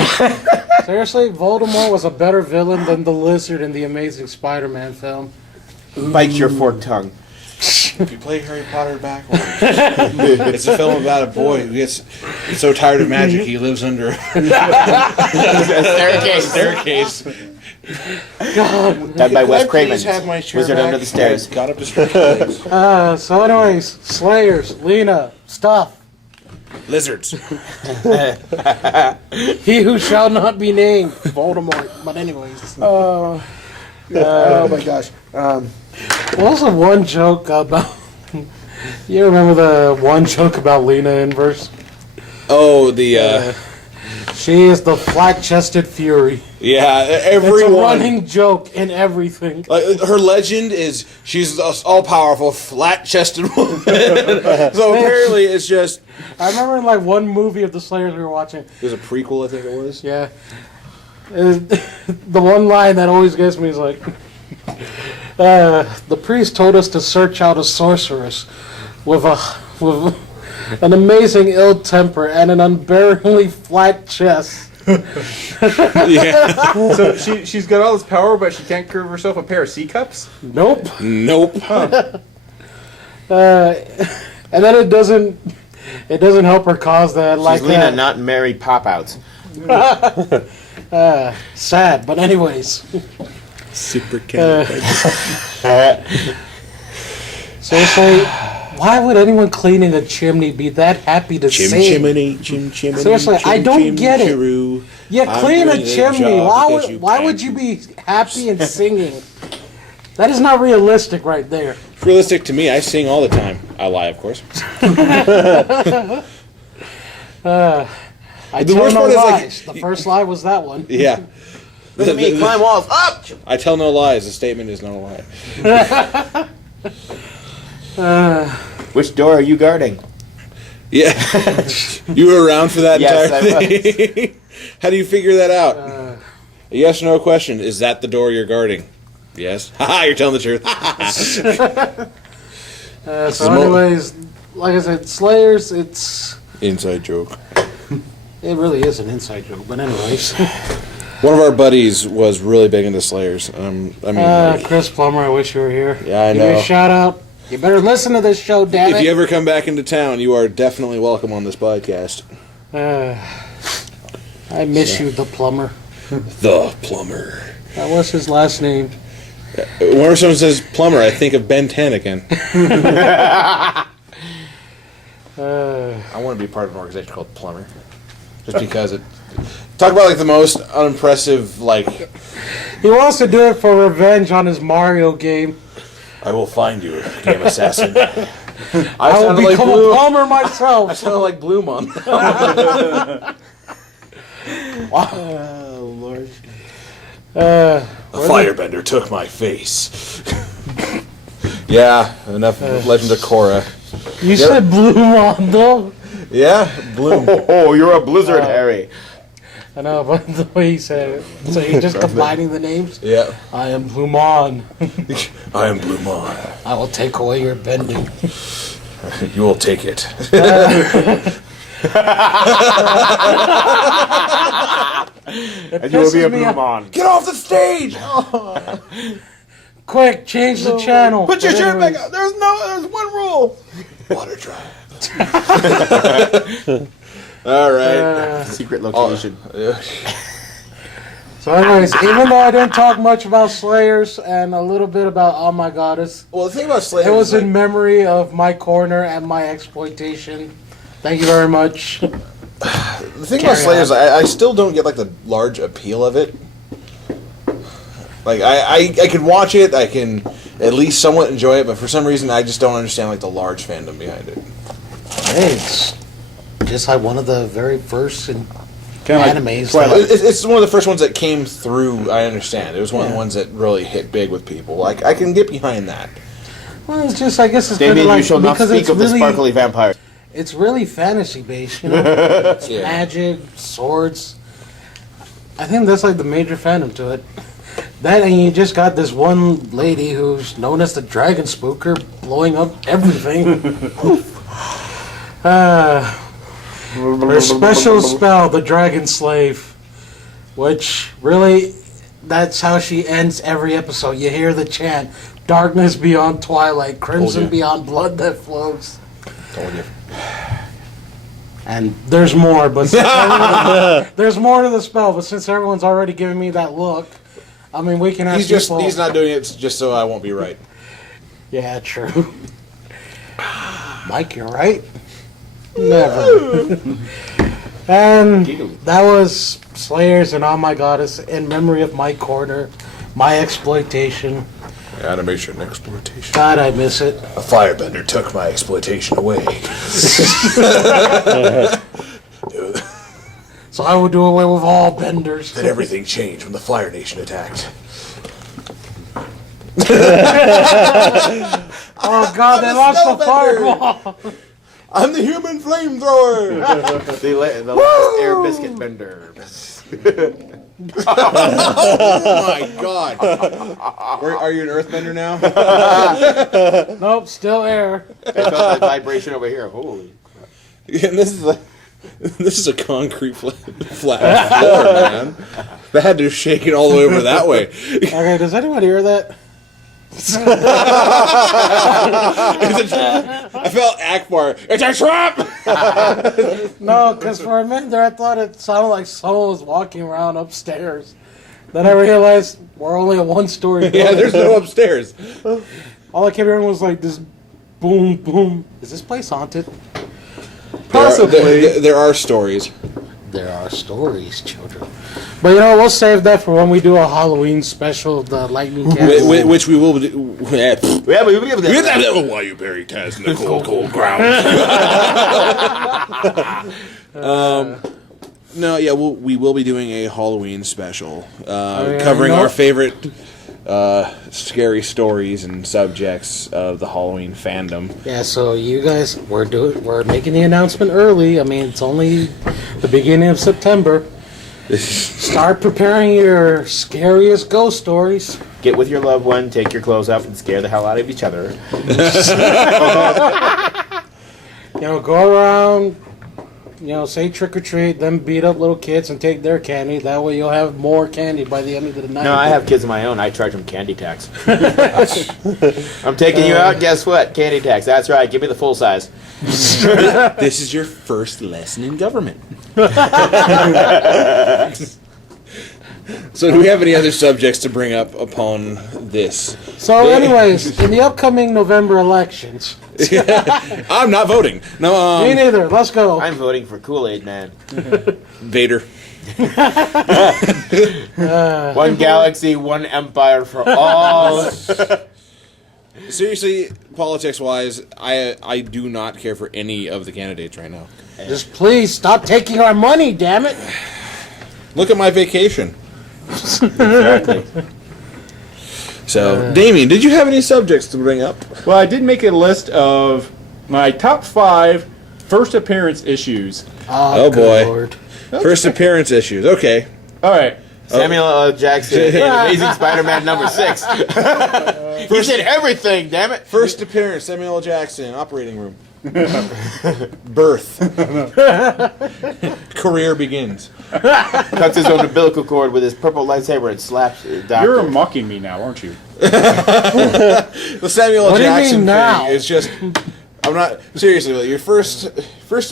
Seriously, Voldemort was a better villain than the Lizard in the Amazing Spider-Man film. Bite your forked tongue. If you play Harry Potter backwards, it's a film about a boy who gets so tired of magic he lives under a staircase. God. Done by Wes Craven. Please have my chair Wizard back? Under the Stairs. Got up to stretch my legs. So anyways, Slayers, Lena, stuff. Lizards. He who shall not be named, Voldemort. But anyways. Oh my gosh. What was the one joke about... You remember the one joke about Lena Inverse? Oh, the She is the flat-chested fury. yeah, It's a everyone. running joke in everything. Like her legend is she's all powerful, flat chested woman. So apparently it's just I remember in like one movie of the Slayers we were watching. it was a prequel, I think it was. Yeah. The one line that always gets me is like, the priest told us to search out a sorceress with an amazing ill temper and an unbearably flat chest. Yeah. So she's got all this power, but she can't curve herself a pair of C cups. Nope. Nope. And then it doesn't help her cause that like She's Lena, not Mary Pop-Outs. sad. But anyways, Super seriously, why would anyone cleaning a chimney be that happy to sing? chim chimney. Seriously, I don't get it. You I'm clean a doing a chimney. job because you Why can. would you be happy and singing? That is not realistic, right there. It's realistic to me. I sing all the time. I lie, of course. I The tell worst no part is, like, lies. The first lie was that one. Yeah. Look at me, climb walls. Up! I tell no lies. The statement is not a lie. Which door are you guarding? Yeah. You were around for that Yes, entire I thing? How do you figure that out? A yes or no question. Is that the door you're guarding? Yes. Haha, you're telling the truth. So anyways, like I said, Slayers, Inside joke. it really is an inside joke. But anyways, One of our buddies was really big into Slayers. Like, Chris Plummer, I wish you were here. Yeah, I Give me know. a shout out. You better listen to this show, damn if it. you ever come back into town, you are definitely welcome on this podcast. I miss you, the plumber. The plumber. What's his last name? Whenever someone says plumber, I think of Ben 10 again. I want to be part of an organization called Plumber. Just because it... Talk about, like, the most unimpressive, like... He wants to do it for revenge on his Mario game. I will find you, game assassin. I will become a plumber myself. I sounded like Bloom on. Oh, Lord. A firebender took my face. Yeah, enough Legend of Korra. You said Blue Mondo. Yeah, Bloom. Oh, you're a blizzard, Harry. I know, but the way he said it. So he's just combining the names? Yeah. I am Blumon. I am Bloomon. I will take away your bending. You will take it. And you will be a Blumon. Get off the stage! Quick, change the channel. Put your But shirt back anyways, on. There's one rule. Water drive. All right. Secret location. So anyways, even though I didn't talk much about Slayers and a little bit about Oh My Goddess, Well, the thing about Slayer it was is in memory of my corner and my exploitation. Thank you very much. the thing about Slayer is I still don't get like the large appeal of it. Like I can watch it, I can at least somewhat enjoy it, but for some reason I just don't understand like the large fandom behind it. Hey, it's just like one of the very first animes. It's one of the first ones that came through. I understand. It was one of the ones that really hit big with people. Like I can get behind that. Well, it's just I guess it's kind Damien, of like you shall not because speak it's of the really sparkly vampire. it's really fantasy based, you know. It's Yeah. magic, swords. I think that's like the major fandom to it. That and you just got this one lady who's known as the Dragon Spooker blowing up everything. Her special spell, the Dragon Slave, which really, that's how she ends every episode. You hear the chant, darkness beyond twilight, crimson beyond blood that flows. Told you. And there's more, but since there's more to the spell, but since everyone's already giving me that look, I mean, we can ask people. He's not doing it just so I won't be right. Yeah, true. Mike, you're right. Never. And that was Slayers and Oh My Goddess in memory of my corner, my exploitation. Animation exploitation. God, I miss it. A firebender took my exploitation away. So I would do away with all benders. Then everything changed when the Fire Nation attacked. Oh God, they lost the fireball. I'm the human flamethrower. The last air biscuit bender. Oh my God! Are you an earthbender now? Nope, still air. I felt that vibration over here. Holy. Yeah, and this is a concrete flat floor, man. That had to shake it all the way over that way. Okay, does anyone hear that? I felt Akbar. It's a trap. No, because for a minute there I thought it sounded like someone was walking around upstairs. Then I realized we're only a one-story building. Yeah, there's no upstairs. All I kept hearing was like this boom, boom. Is this place haunted? Possibly. There are stories. There are stories, children. But you know, we'll save that for when we do a Halloween special, the Lightning Cast. Which we will do. Yeah, but we'll be able to. Why you bury Taz in the cold ground? No, yeah, we will be doing a Halloween special covering our favorite scary stories and subjects of the Halloween fandom. Yeah, so you guys, we're making the announcement early. I mean, it's only the beginning of September. Start preparing your scariest ghost stories. Get with your loved one, take your clothes off, and scare the hell out of each other. You know, go around, you know, say trick or treat, then beat up little kids and take their candy. That way you'll have more candy by the end of the night. No, I have kids of my own. I charge them candy tax. I'm taking you out. Guess what? Candy tax. That's right. Give me the full size. This is your first lesson in government. So do we have any other subjects to bring up upon this? So anyways, in the upcoming November elections. I'm not voting. No, Me neither. Let's go. I'm voting for Kool-Aid Man. Vader. One galaxy, one empire for all. Seriously, politics-wise, I do not care for any of the candidates right now. Just please stop taking our money, damn it. Look at my vacation. Yes. Exactly. So, Damien, did you have any subjects to bring up? Well, I did make a list of my top 5 first appearance issues. Oh, good boy. Lord. First appearance issues. Okay. All right. Samuel L. Jackson, Amazing Spider-Man number 6. He said everything, damn it. First appearance, Samuel L. Jackson, operating room. Birth. Career begins. Cuts his own umbilical cord with his purple lightsaber and slaps the doctor. You're mocking me now, aren't you? The Samuel L. What do you Jackson mean now? thing is just. I'm not seriously. Will, your first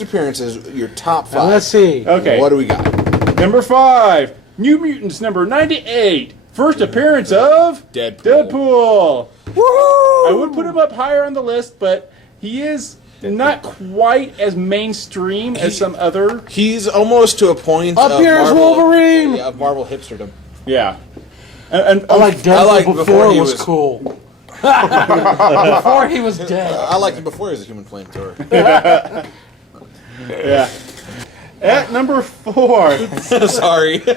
appearance is your top 5. Now, let's see. Okay. What do we got? Number 5, New Mutants number 98. First appearance of Deadpool. Woo! I would put him up higher on the list, but he is not quite as mainstream as some other. He's almost to a point. Up of here's Marvel, Wolverine! Yeah, of Marvel hipsterdom. Yeah. And I like Deadpool liked before before it he was was- cool. Before he was dead. I liked him before he was a human flamethrower. yeah. At number 4. Sorry. Good thing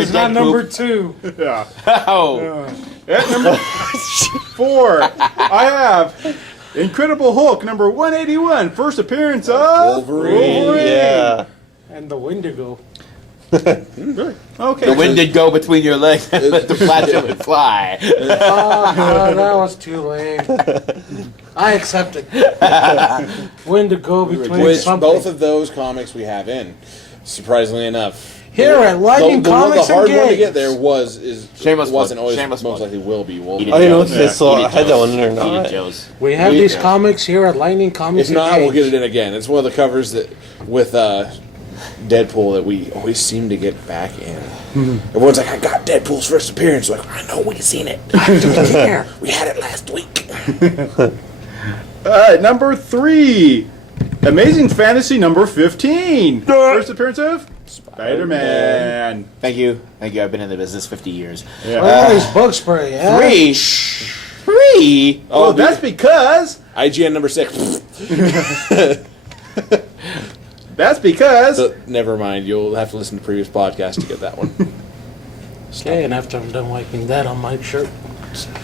it's not Deadpool. number 2. Yeah. Oh. At number 4, I have Incredible Hulk number 181. First appearance of Wolverine. Yeah. And the Wendigo. Okay. The wind did go between your legs and let the flatulence fly. Oh, that was too lame. I accept it. Wendigo between Which something. both of those comics we have in, surprisingly enough. Here at Lightning the Comics hard and one to Games. get there Shameless wasn't plug. always Shameless most plug. likely will be Eat Wolverine. I didn't know if Yeah. they still Eat it, had that one in or Eat it, not. Joe's. We have these comics here at Lightning Comics If not, and we'll Games. get it in again. It's one of the covers that with Deadpool that we always seem to get back in. Everyone's like, I got Deadpool's first appearance. Like, I know we've seen it. We had it last week. Number 3, Amazing Fantasy number 15. First appearance of Spider-Man. Thank you. Thank you. I've been in the business 50 years. Yeah. Look at this bug spray, yeah? 3? Oh, that's because. IGN number 6. That's because. Never mind. You'll have to listen to previous podcasts to get that one. Okay, and after I'm done wiping that on my shirt.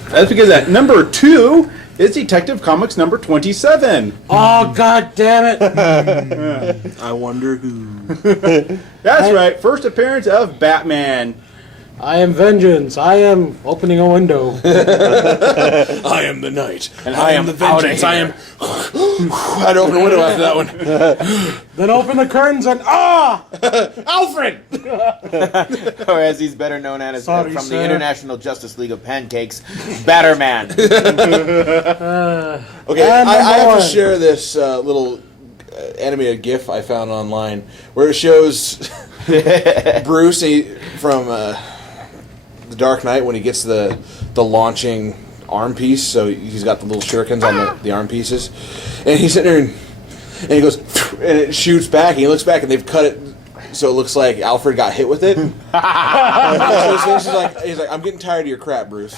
That's because at number 2 is Detective Comics number 27. Oh, god damn it. I wonder who. That's right. First appearance of Batman. I am vengeance. I am opening a window. I am the knight. And I am the outta vengeance. I am. here. I had to open a window after that one. Then open the curtains and Alfred! Or as he's better known as Sorry, from sir. the International Justice League of Pancakes, Batterman. Okay, And I number have one. to share this little animated GIF I found online where it shows Bruce from The Dark Knight when he gets the launching arm piece. So he's got the little shurikens on the arm pieces, and he's sitting there and he goes and it shoots back. And he looks back and they've cut it so it looks like Alfred got hit with it. So he's like, I'm getting tired of your crap, Bruce.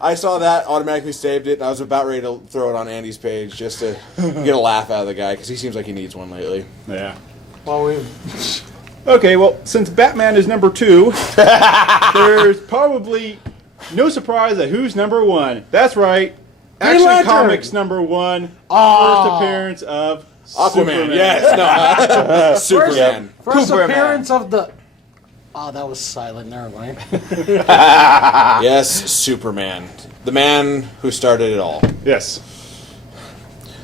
I saw that, automatically saved it, and I was about ready to throw it on Andy's page just to get a laugh out of the guy because he seems like he needs one lately. Yeah. well, we Okay, well, since Batman is number 2, there's probably no surprise at who's number 1. That's right. Action Lantern. Comics number 1. First appearance of Aquaman, Superman. yes, no, Superman. first Superman. appearance of the. Oh, that was silent. Never mind. Yes, Superman, the man who started it all. Yes.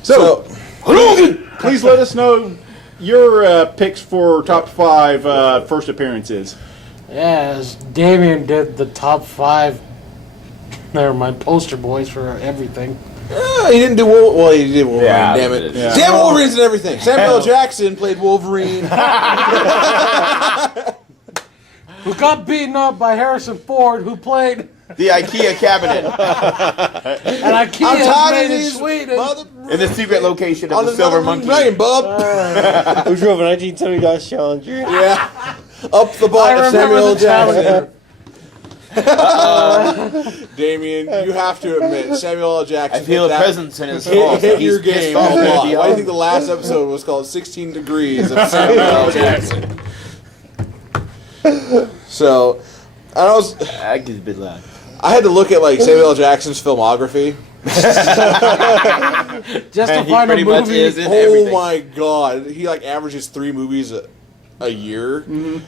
So, please let us know your picks for top 5 first appearances. Yes, Damien did the top 5. They're my poster boys for everything. He didn't do well. He did Wolverine. Yeah, damn it! yeah. Damn Wolverine's and everything. Samuel L. Jackson played Wolverine. Who got beaten up by Harrison Ford, who played The IKEA cabinet and IKEA I'm has tired made of in these Sweden. in the secret location of on the the Silver Monkey. Dragon, bub. Who drove a 1970 Dodge Challenger? Yeah, up the I butt of remember Samuel L. the Jackson. Challenger. Damien, you have to admit Samuel L. Jackson. I feel hit a that- presence in his Hit, pulse. hit He's your pissed game a off lot. at Why do you the think the last episode was called 16 Degrees of Samuel L. Jackson? So, I get a bit loud. I had to look at like Samuel L. Jackson's filmography. Just to He find a pretty much movie. is in Oh everything. my god, he like averages 3 movies a year,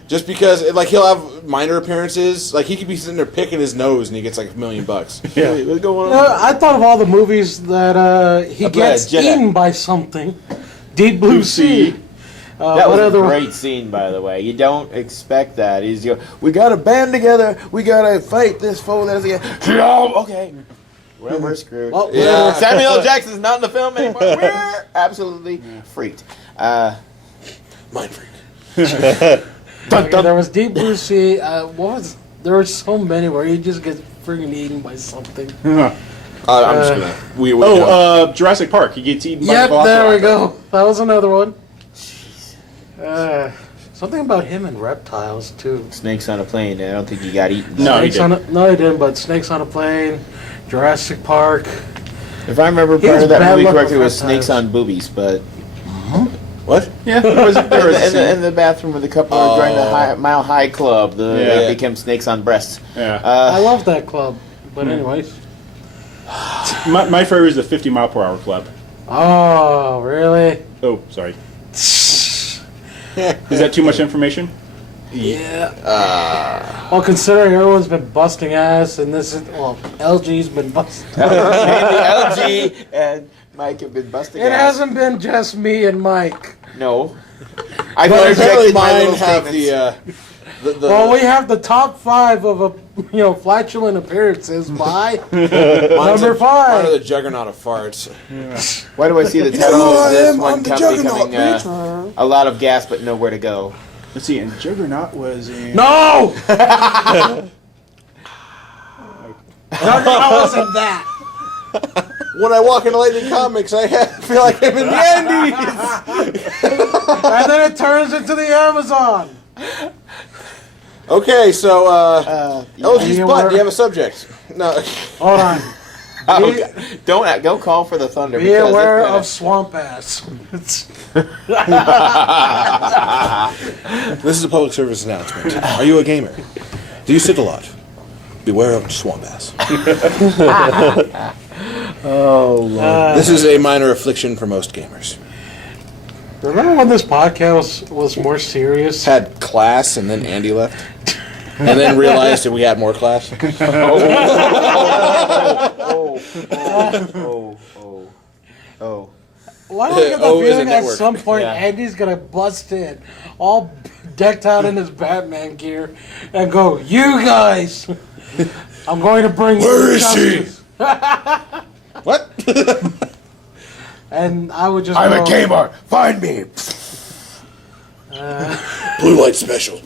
just because like he'll have minor appearances. Like he could be sitting there picking his nose and he gets like $1 million. Yeah, what's going on? I thought of all the movies that he gets Jedi. eaten by something. Deep Blue Sea. That what was a other great scene, by the way. You don't expect that. We got to band together. We got to fight this foe. That is okay. Well, we're screwed. Well, Yeah. Samuel L. Jackson's not in the film anymore. We're absolutely freaked. Mind freak. There was Deep Blue Sea. There were so many where you just get freaking eaten by something. I'm just gonna. We don't. Jurassic Park. He gets eaten by Yep, the velociraptor. there we go. That was another one. Something about him and reptiles too. Snakes on a plane. I don't think he got eaten. No, he Snakes on no, he didn't. But Snakes on a Plane, Jurassic Park. If I remember He part has of that bad movie luck correctly, it with was Snakes reptiles. on Boobies, but What? Yeah, there was a scene. in the bathroom with the couple were during the Mile High Club, they became snakes on breasts. Yeah. I love that club. But anyways. My favorite is the 50 mile per hour club. Oh, really? Oh, sorry. Is that too much information? Yeah. Well, considering everyone's been busting ass, and LG's been busting. LG and Mike have been busting It ass. hasn't been just me and Mike. No. I But apparently interjected my mine little have statements. the Well, we have the top 5 of flatulent appearances by mine's number Mine 5. are the juggernaut of farts. Why do I see the title know of I this am? one I'm the company Juggernaut, becoming a lot of gas but nowhere to go? Let's see, and Juggernaut was in... No! Juggernaut wasn't that. When I walk into Lightning Comics, I feel like I'm in the Andes. And then it turns into the Amazon. Okay, so LG's You butt. were- Do you have a subject? No. Hold on. Don't go call for the thunder. Be because aware it's gonna- of swamp ass. This is a public service announcement. Are you a gamer? Do you sit a lot? Beware of swamp ass. This is a minor affliction for most gamers. Remember when this podcast was more serious? Had class, and then Andy left. And then realized that we had more class. Oh. Why do I get the Oh, is it feeling at network? some point Yeah. Andy's gonna bust in, all decked out in his Batman gear, and go, "You guys, I'm going to bring Where you is she?" justice." What? And I would just go, Find me. Blue light special.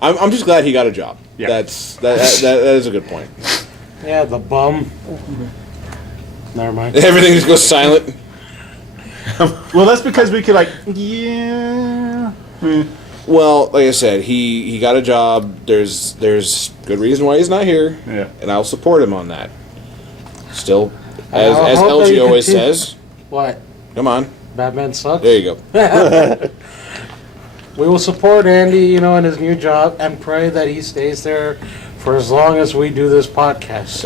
I'm just glad he got a job. Yeah. That is a good point. yeah, the bum. Never mind. Everything just goes silent. Well, that's because we could yeah. Well, like I said, he got a job. There's good reason why he's not here, Yeah. and I'll support him on that. Still, I as hope that LG you always continue- says, What? come on, Batman sucks. there you go. We will support Andy, in his new job, and pray that he stays there for as long as we do this podcast.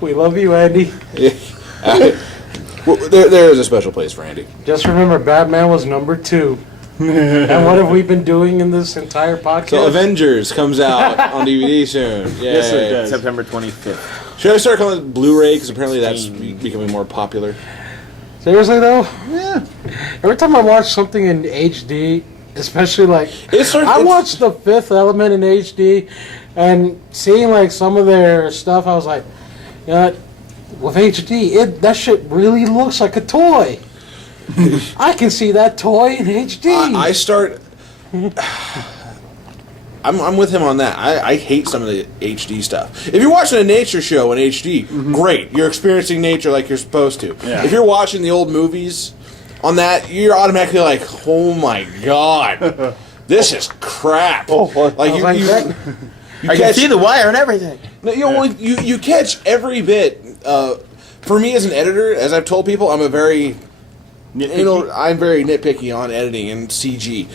We love you, Andy. Well, there is a special place for Andy. Just remember, Batman was number 2. And what have we been doing in this entire podcast? So Avengers comes out on DVD soon. Yay. Yes, it does. September 25th. Should I start calling it Blu-ray? Because apparently that's becoming more popular. Seriously, though? Yeah. Every time I watch something in HD, especially I watched The Fifth Element in HD, and seeing some of their stuff, I was like, with HD, that shit really looks like a toy. I can see that toy in HD. I'm with him on that. I hate some of the HD stuff. If you're watching a nature show in HD, great. You're experiencing nature like you're supposed to. Yeah. If you're watching the old movies on that, you're automatically like, oh my god, this is crap. I was like, that- I can see the wire and everything. No, you catch every bit for me as an editor, as I've told people, I'm very nitpicky on editing and CG.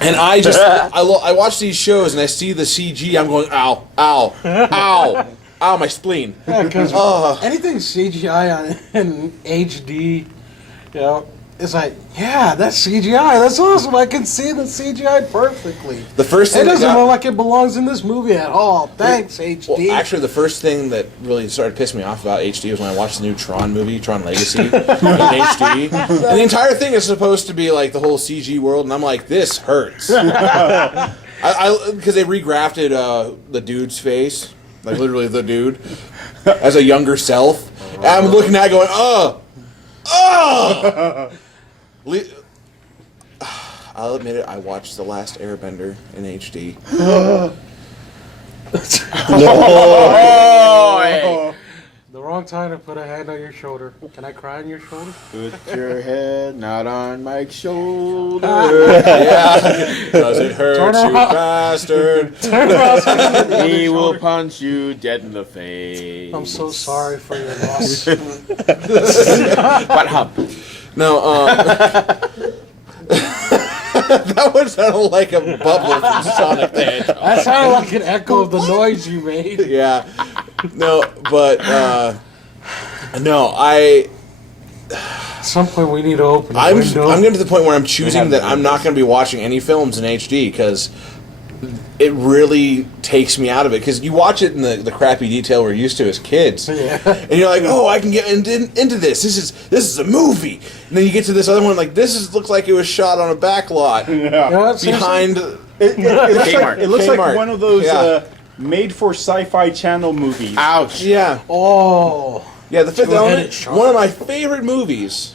And I just I watch these shows and I see the CG. I'm going ow, ow, ow, ow, my spleen. Yeah, because anything CGI on in HD, you know, it's like, yeah, that's CGI. That's awesome. I can see the CGI perfectly. The first thing It doesn't look like it belongs in this movie at all. Thanks, HD. Well, actually, the first thing that really started pissing me off about HD was when I watched the new Tron movie, Tron Legacy, in HD. And the entire thing is supposed to be like the whole CG world, and I'm like, this hurts. Because they regrafted the dude's face, like literally the dude, as a younger self. And I'm looking at it going, I'll admit it, I watched The Last Airbender in HD. The wrong time to put a hand on your shoulder. Can I cry on your shoulder? Put your head not on Mike's shoulder. Yeah. Does it hurt, Turn you around. bastard? Turn around so I can get the other He will shoulder. punch you dead in the face. I'm so sorry for your loss. Butt hump. No, that would sound like a bubble from Sonic the Hedgehog. That sounded like an echo of the noise you made. Yeah. No, but, no, At some point, we need to open the I'm window. getting to the point where I'm choosing that I'm not going to be watching any films in HD because it really takes me out of it. Because you watch it in the crappy detail we're used to as kids, Yeah. and you're like, "Oh, I can get into this. This is a movie." And then you get to this other one, like looks like it was shot on a back lot You know what, seriously? behind. It looks like Kmart. one of those Yeah. made for Sci-Fi Channel movies. Ouch. Yeah, Oh. yeah. The Fifth Two-headed Element, shark. one of my favorite movies.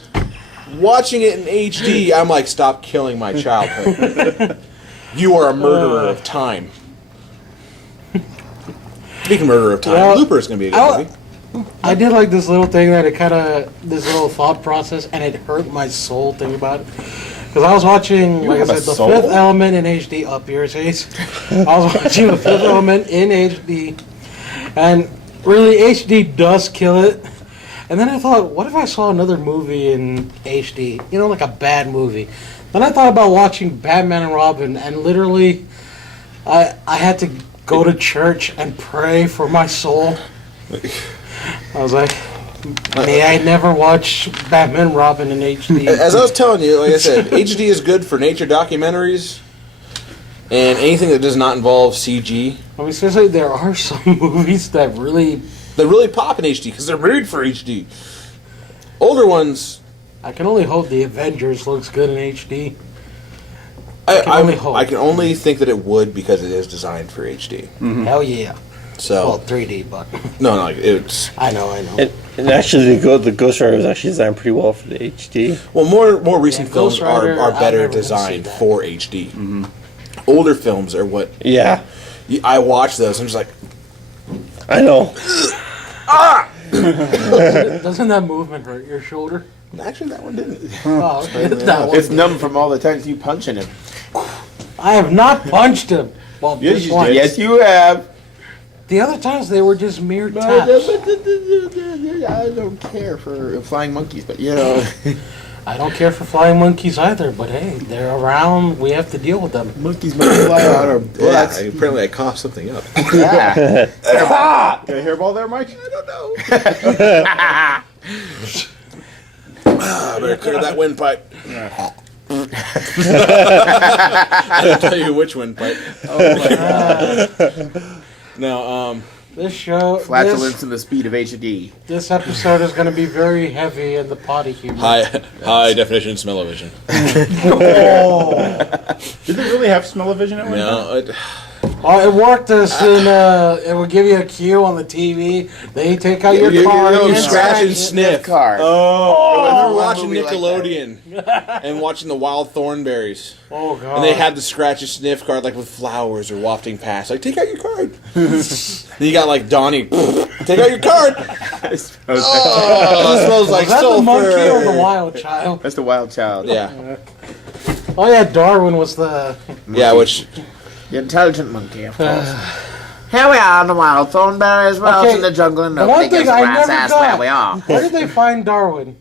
Watching it in HD, I'm like, stop killing my childhood. You are a murderer of time. Speaking of murderer of time, Well, Looper is going to be a good movie. I did like this little thing that this little thought process, and it hurt my soul thinking about it. Because I was watching, like I have a said, The soul? Fifth Element in HD, up yours, Ace. I was watching The Fifth Element in HD, and really, HD does kill it. And then I thought, what if I saw another movie in HD? You know, like a bad movie. Then I thought about watching Batman and Robin, and literally, I had to go to church and pray for my soul. I was like, may I never watch Batman and Robin in HD. As I was telling you, like I said, HD is good for nature documentaries and anything that does not involve CG. I mean, seriously, there are some movies that really, They really pop in HD because they're made for HD. Older ones, I can only hope the Avengers looks good in HD. I only hope. I can only think that it would because it is designed for HD. Hell yeah. So Well, 3D, but no, it's I know. And actually, the Ghost Rider was actually designed pretty well for the HD. well, more recent Yeah, films Ghost Rider, are I've better never designed seen that. for HD. Older films are what Yeah, I watch those. I'm just like, I know. Doesn't that movement hurt your shoulder? actually, that one didn't. Oh, okay. That one. It's numb from all the times you punching him. I have not punched him. Well, Yes, just you once. did. Yes, you have. The other times they were just mere But, taps. I don't care for flying monkeys, but you know. I don't care for flying monkeys either, but hey, they're around. We have to deal with them. Monkeys might fly out our Yeah, butts. apparently I coughed something up. Yeah. Got a hairball there, Mike? I don't know. I better clear that windpipe. I didn't tell you which windpipe. No, This show, Flatulence and the speed of HD. this episode is going to be very heavy in the potty humor. high definition smell-o-vision. Did they really have smell-o-vision at one time? No, Oh, it worked as in, it would give you a cue on the TV. They take out your You card. know, and scratch and it. sniff. Car. Oh, I remember one watching movie like Nickelodeon and watching the Wild Thornberries. Oh, God. And they had the scratch and sniff card like with flowers or wafting past. Like, take out your card. Then you got like Donnie, take out your card. Oh, it smells like Was that sulfur. the monkey or the wild child? That's the wild child. Yeah, Oh, yeah, Darwin was the... yeah, which The intelligent monkey, of course. Here we are in the wild. Thornberries, we're out Okay, in the jungle, and the one nobody thing gives a I rat's never ass got. where we are. Where did they find Darwin?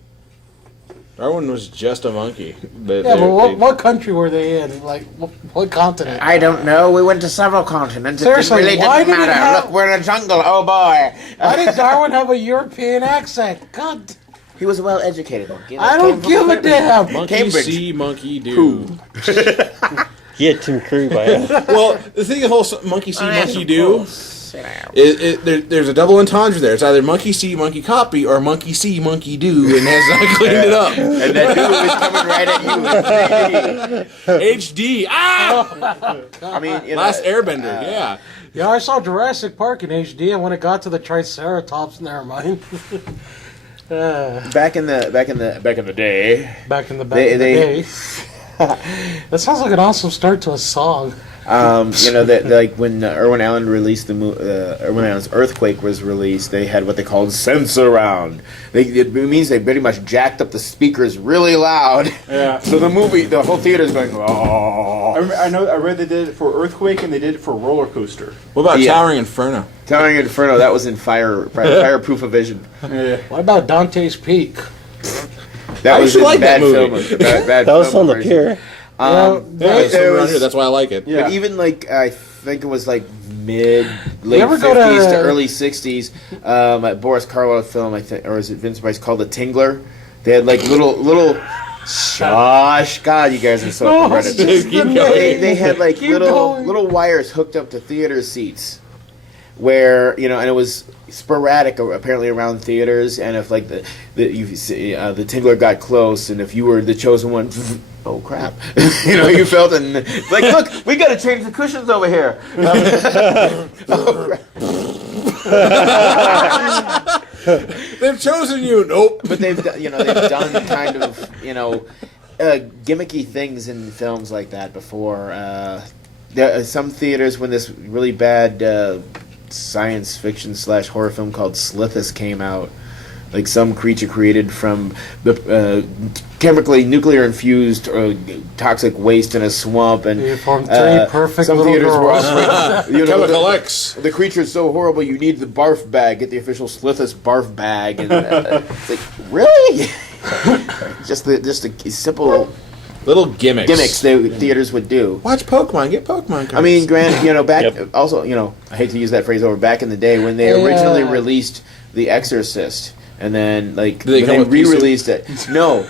Darwin was just a monkey. But Yeah, they- but what country were they in? Like, what continent? I don't know. We went to several continents. Seriously, it really why didn't did it matter. have- Look, we're in a jungle. Oh boy. Why did Darwin have a European accent? God, He was a well-educated monkey. I don't give a damn. Monkey Cambridge. see, monkey do. He had Tim Curry by it. Well, the thing, the whole monkey see, Oh, yes, monkey of do. course. There's a double entendre there. It's either monkey see, monkey copy, or monkey see, monkey do, and has not cleaned it up. And that dude was coming right at you in 3D. HD. Ah! I mean, you know, Last Airbender. Yeah. Yeah, I saw Jurassic Park in HD, and when it got to the Triceratops, never mind. back in the day. Back in the They- day. That sounds like an awesome start to a song. You know that like when Irwin Allen released Irwin Allen's Earthquake was released, they had what they called Sensurround. It means they pretty much jacked up the speakers really loud. Yeah. So the whole theater's going. Oh. I read they did it for Earthquake and they did it for Roller Coaster. What about Yeah. Towering Inferno? Towering Inferno, that was in Fireproof Vision. Yeah. What about Dante's Peak? That I was actually in like that bad movie. film. Bad That was film on the version. pier. Well, Yeah, it's there around was- here. That's why I like it. Yeah. But even like I think it was like late ever go to- 50s to early 60s, a Boris Karloff film, I think, or is it Vince Price, called The Tingler? They had like little. Shush! God, you guys are so No, perverted. it's just the name. They had like Keep little going. wires hooked up to theater seats, where and it was sporadic apparently around theaters, and if like the Tingler got close, and if you were the chosen one. Oh crap! You felt and like, look, we got to change the cushions over here. Oh, crap. They've chosen you. Nope. But they've done kind of gimmicky things in films like that before. There are some theaters when this really bad science fiction / horror film called Slithus came out. Like some creature created from the chemically nuclear infused toxic waste in a swamp, and You formed three perfect some little theaters were girls. offering, Chemical X. the creature's so horrible you need the barf bag. Get the official Slithus barf bag, and it's like, really? just a simple Little gimmicks. theaters would do. Watch Pokemon. Get Pokemon cards. I mean, granted, back Yep. also, I hate to use that phrase over. Back in the day when they Yeah. originally released The Exorcist, and then they when come they with pea soup? re-released it. No.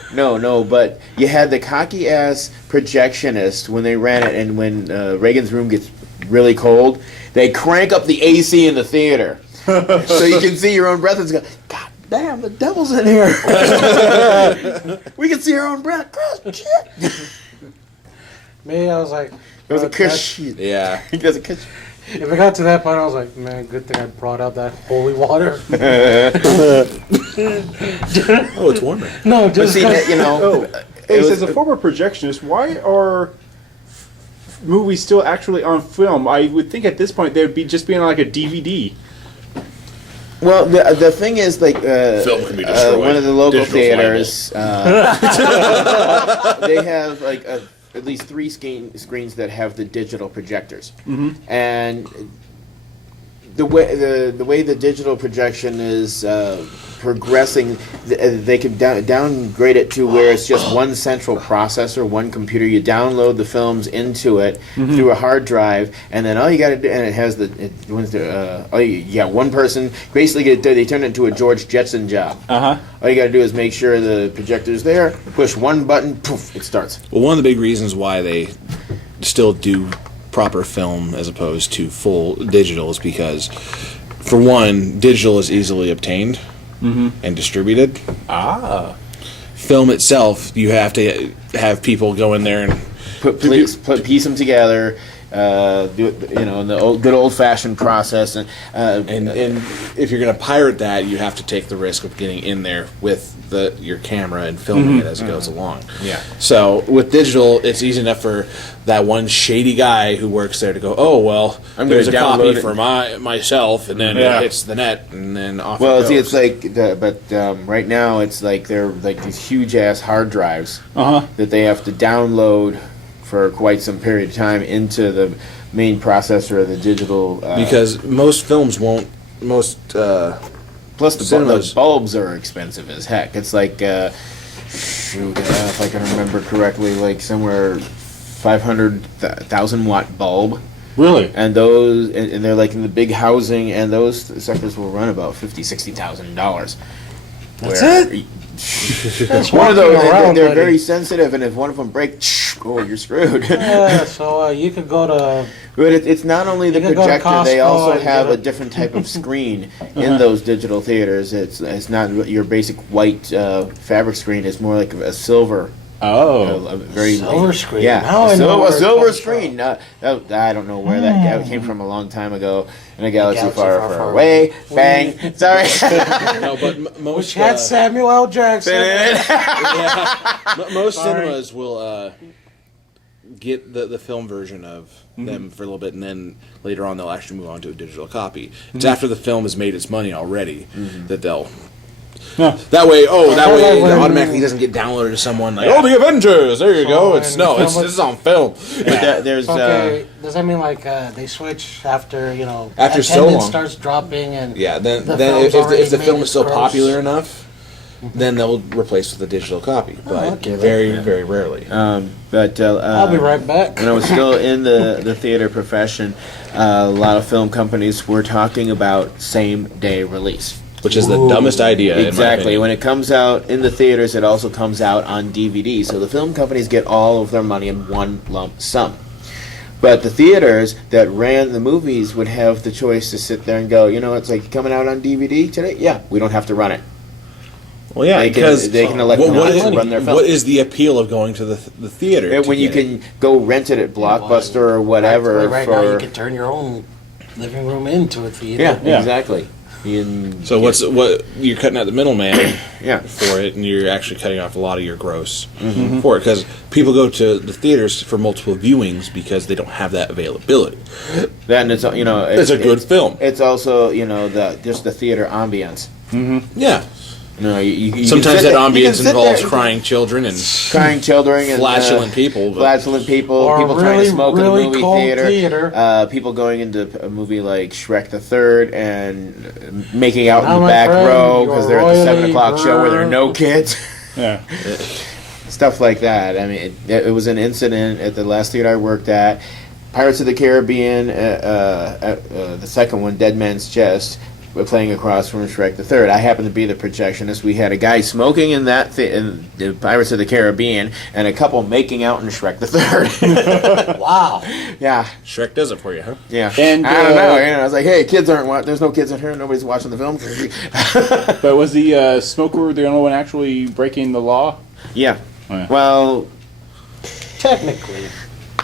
But you had the cocky ass projectionist when they ran it, and when Reagan's room gets really cold, they crank up the AC in the theater so you can see your own breath and go, God damn, the devil's in here. We can see our own breath. God, shit. Me, I was like, It was a that- kiss. yeah. He does a kiss. If it got to that point, I was like, man, good thing I brought out that holy water. Oh, it's warmer. No, But just see, 'cause- it Ace, was- as a former projectionist, why are movies still actually on film? I would think at this point they would be just being like a DVD. Well, the thing is, like, Film can be destroyed. one of the local Digital theaters, they have like at least 3 screens that have the digital projectors, and the way the digital projection is progressing, they can downgrade it to where it's just one central processor, one computer. You download the films into it through a hard drive, and then all you got to do, and it has one person basically they turn it into a George Jetson job. All you got to do is make sure the projector's there, push one button, poof, it starts. Well, one of the big reasons why they still do proper film as opposed to full digital is because, for one, digital is easily obtained and distributed. Film itself, you have to have people go in there and Piece them together, do it, in the good old fashioned process, and if you're going to pirate that, you have to take the risk of getting in there with your camera and filming it as it goes along. Yeah. So with digital, it's easy enough for that one shady guy who works there to go, oh well, I'm there's a gonna copy download it. for myself, and then Yeah. it hits the net, and then off. well, it see, goes. it's like, right now it's like they're like these huge ass hard drives that they have to download for quite some period of time into the main processor of the digital. Because most films won't. Plus the cinemas. bulbs are expensive as heck. It's like, if I can remember correctly, like somewhere 500,000 watt bulb. Really? And those, and they're like in the big housing, and those suckers will run about $50,000-$60,000. That's it? That's One of those, walking around, they're buddy. very sensitive, and if one of them breaks, you're screwed. Yeah, so you could go to. But it's not only the You could go to projector; they Costco also and have get a different type of screen in those digital theaters. It's not your basic white fabric screen. It's more like a silver. Oh. A very Silver screen. Yeah, Now I a know silver, where it silver comes screen. I don't know where that came from a long time ago in a galaxy, galaxy far, far, far far away. away. Bang. Sorry. No, but most Which had Samuel L. Jackson. most Sorry. cinemas will get the film version of them for a little bit, and then later on they'll actually move on to a digital copy. It's after the film has made its money already that they'll. Yeah. That way, like it when- automatically doesn't get downloaded to someone like, oh, the Avengers. There you go. It's when this is on film. There's Okay, does that mean like they switch after After so attendance long. starts dropping and Yeah. Then The then film's if already the made film its is still gross. popular enough, then they'll replace with a digital copy. But okay, very very rarely. but I'll be right back. when I was still in the theater profession, a lot of film companies were talking about same day release. Which is the dumbest idea. In my Exactly. opinion. When it comes out in the theaters, it also comes out on DVD. So the film companies get all of their money in one lump sum. But the theaters that ran the movies would have the choice to sit there and go, it's like coming out on DVD today? Yeah, we don't have to run it. Well, yeah, They can- because they can elect what not is- to run their film. What is the appeal of going to the theater? to When you get it? can go rent it at Blockbuster or whatever Right for... now, you can turn your own living room into a theater. Yeah, Yeah. exactly. So what you're cutting out the middleman Yeah. for it, and you're actually cutting off a lot of your gross for it, because people go to the theaters for multiple viewings because they don't have that availability. Then it's It's a good film. It's also just the theater ambience. Yeah. You Sometimes can sit that there- you can ambience sit involves there- crying children and crying children and flatulent people. But flatulent people, Or people trying to really, smoke in really the movie cold theater, theater. people going into a movie like Shrek the Third and making out in Now, the my back friend, row because you're they're at the 7 royally o'clock show where there are no burned. kids. Yeah. Stuff like that. I mean, it was an incident at the last theater I worked at. Pirates of the Caribbean, the second one, Dead Man's Chest, were playing across from Shrek the Third. I happened to be the projectionist. We had a guy smoking in in the Pirates of the Caribbean, and a couple making out in Shrek the Third. Wow. Yeah, Shrek does it for you, huh? yeah. And, I don't know. I was like, hey, kids aren't. There's no kids in here. Nobody's watching the film. But was the smoker the only one actually breaking the law? Yeah. Yeah. Well,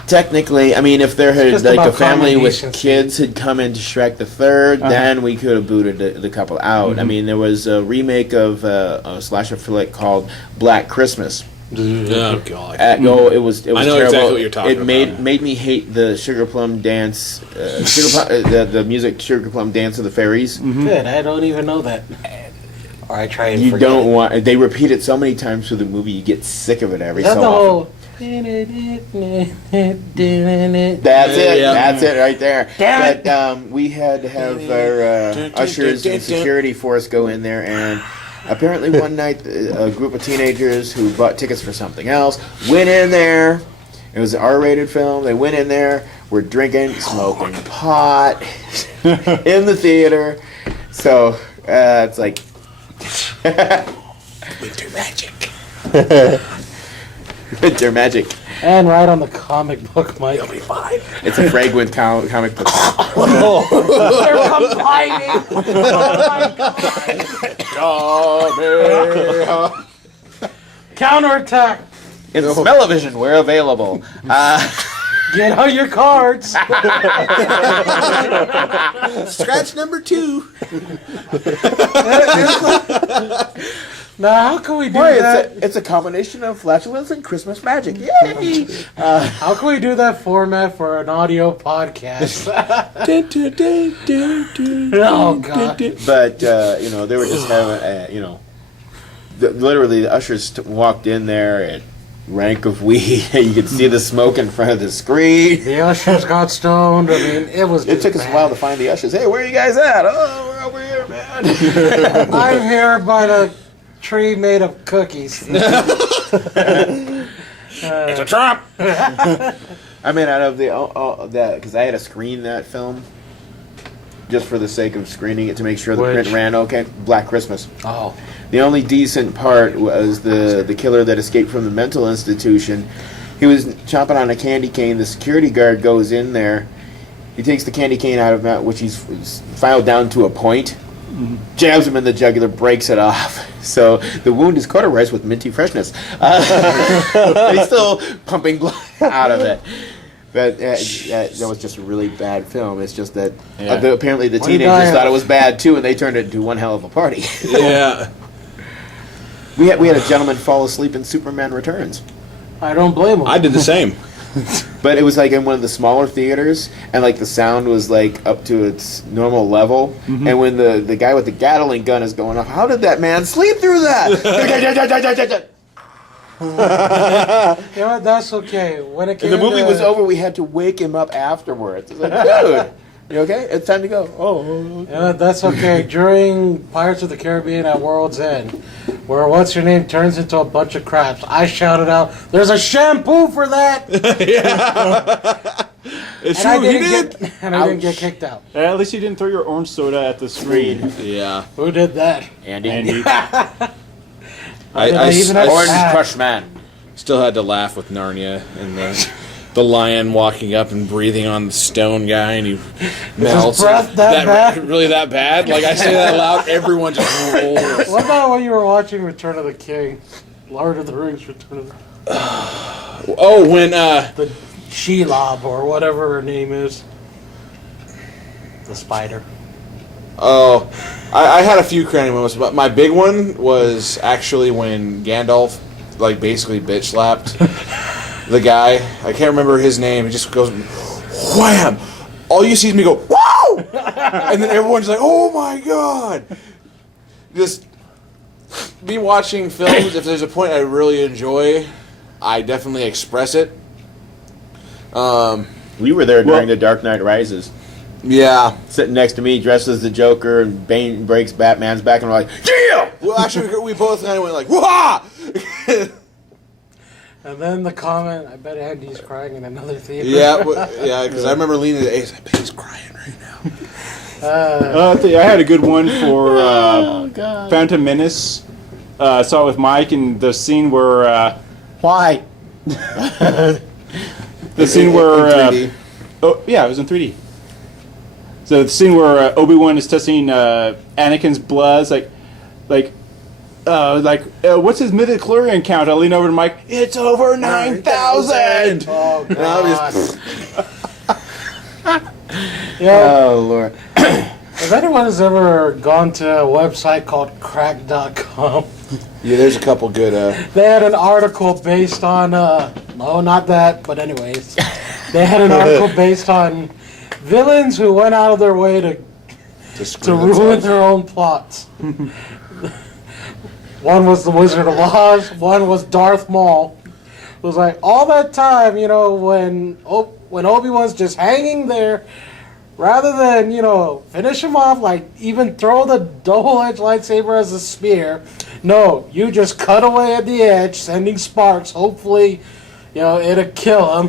Technically, I mean, if there had Just like a about family common with decency. kids had come into Shrek the 3rd, then we could have booted the couple out. I mean, there was a remake of a slasher flick called Black Christmas. Oh god. No, it was I know terrible. exactly what you're talking It made about. made me hate the Sugar Plum Dance, the music Sugar Plum Dance of the Fairies. good. I don't even know that. Or I try and You forget. don't want. They repeat it so many times through the movie, you get sick of it every Is that so the often. whole? That's it. Yeah. That's it right there. Damn it. But we had to have our ushers and security force go in there, and apparently one night a group of teenagers who bought tickets for something else went in there. It was an R-rated film. They went in there, were drinking, smoking pot in the theater. So it's like Winter magic. winter magic. And right on the comic book, Mike. You'll be fine. It's a fragrant comic book. They're complaining. Oh my god. Counterattack. In Smell-O-Vision, we're available. Get out your cards. Scratch number 2. Now, how can we do Boy, that? it's a combination of flatulence and Christmas magic. Yay! How can we do that format for an audio podcast? Oh god. But they were just having literally the ushers walked in there and rank of weed. You could see the smoke in front of the screen. The ushers got stoned. I mean, it was. It just took us a bad. while to find the ushers. Hey, where are you guys at? Oh, we're over here, man. I'm here by the tree made of cookies. It's a trap. I mean, out of that, because I had to screen that film just for the sake of screening it to make sure the Which? print ran okay. Black Christmas. Oh. The only decent part was the killer that escaped from the mental institution. He was chomping on a candy cane. The security guard goes in there. He takes the candy cane out of him, which he's filed down to a point. Jabs him in the jugular, breaks it off. So the wound is cauterized with minty freshness. He's still pumping blood out of it. But that was just a really bad film. It's just that apparently the One guy- teenagers thought it was bad too, and they turned it into one hell of a party. Yeah. We had a gentleman fall asleep in Superman Returns. I don't blame him. I did the same. But it was like in one of the smaller theaters, and like the sound was like up to its normal level. And when the guy with the Gatling gun is going off, how did that man sleep through that? You know what? That's okay. When it came And the movie to, was over. We had to wake him up afterwards. It's like, dude, you okay? It's time to go. Oh, You know what? That's okay. During Pirates of the Caribbean at World's End, where what's your name turns into a bunch of craps, I shouted out, "There's a shampoo for that!" It's And I true. He didn't did. get, and I didn't get kicked out. At least you didn't throw your orange soda at the screen. Yeah. Who did that? Andy. Andy. I even have Orange Ah. Crush Man. still had to laugh with Narnia and the lion walking up and breathing on the stone guy, and he melts. breath that bad? Really that bad? Like I say that loud, everyone just rolls. What about when you were watching Return of the King? Lord of the Rings, Return of the... Oh, when The Shelob, or whatever her name is. The spider. oh, I had a few crowning moments, but my big one was actually when Gandalf, like, basically bitch slapped the guy. I can't remember his name. He just goes, wham! All you see is me go, whoa! And then everyone's like, oh my god! Just me watching films, if there's a point I really enjoy, I definitely express it. We were there during The Dark Knight Rises. Yeah. Sitting next to me, dressed as the Joker, and Bane breaks Batman's back, and we're like, yeah! Well, actually, we both kind of went like, wah! And then the comment, I bet Andy's crying in another theater. Yeah, because I remember leaning to Ace. I bet he's crying right now. I had a good one for Phantom Menace. Saw it with Mike, and the scene where Why? the scene where in 3D. oh yeah, it was in 3D. So the scene where Obi-Wan is testing Anakin's blood, it's like what's his midichlorian count? I lean over to Mike. It's over 9,000. Oh, And I was God. just, Yeah, Oh, Lord. if anyone has ever gone to a website called crack.com, yeah, there's a couple good. they had an article based on, no, not that, but anyways. They had an article based on villains who went out of their way to ruin their own plots. One was the Wizard of Oz, one was Darth Maul. It was like, all that time, you know, when Obi-Wan's just hanging there, rather than, you know, finish him off, like, even throw the double-edged lightsaber as a spear, no, you just cut away at the edge, sending sparks, hopefully, you know, it'll kill him,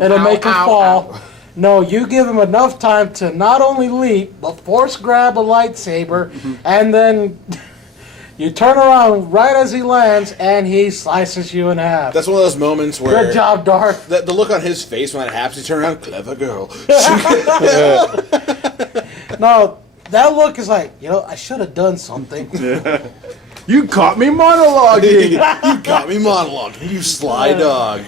it'll make him fall. No, you give him enough time to not only leap, but force grab a lightsaber, and then you turn around right as he lands, and he slices you in half. That's one of those moments where Good job, Darth. the look on his face when that happens, he turns around, clever girl. No, that look is like, you know, I should have done something. You caught me monologuing. You got me monologuing, you sly dog.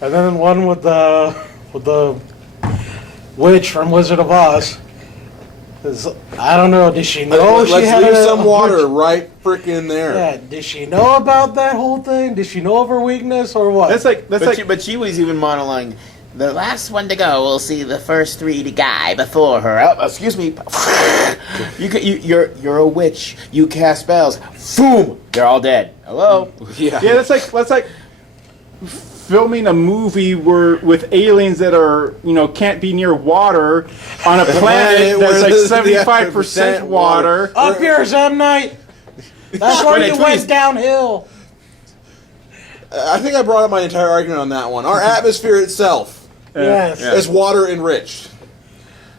And then one with the witch from Wizard of Oz. I don't know. Did she know she Let's had leave a some water right freaking there. Yeah. Did she know about that whole thing? Did she know of her weakness or what? But she was even monologuing. The last one to go will see the first three to die before her. Oh, excuse me. You're a witch. You cast spells. Boom! They're all dead. Hello. Yeah. Yeah, that's like filming a movie with aliens that are, can't be near water on a planet that's like 75% water. Up yours, M. Night. That's where you went downhill. I think I brought up my entire argument on that one. Our atmosphere itself Yes. is water enriched.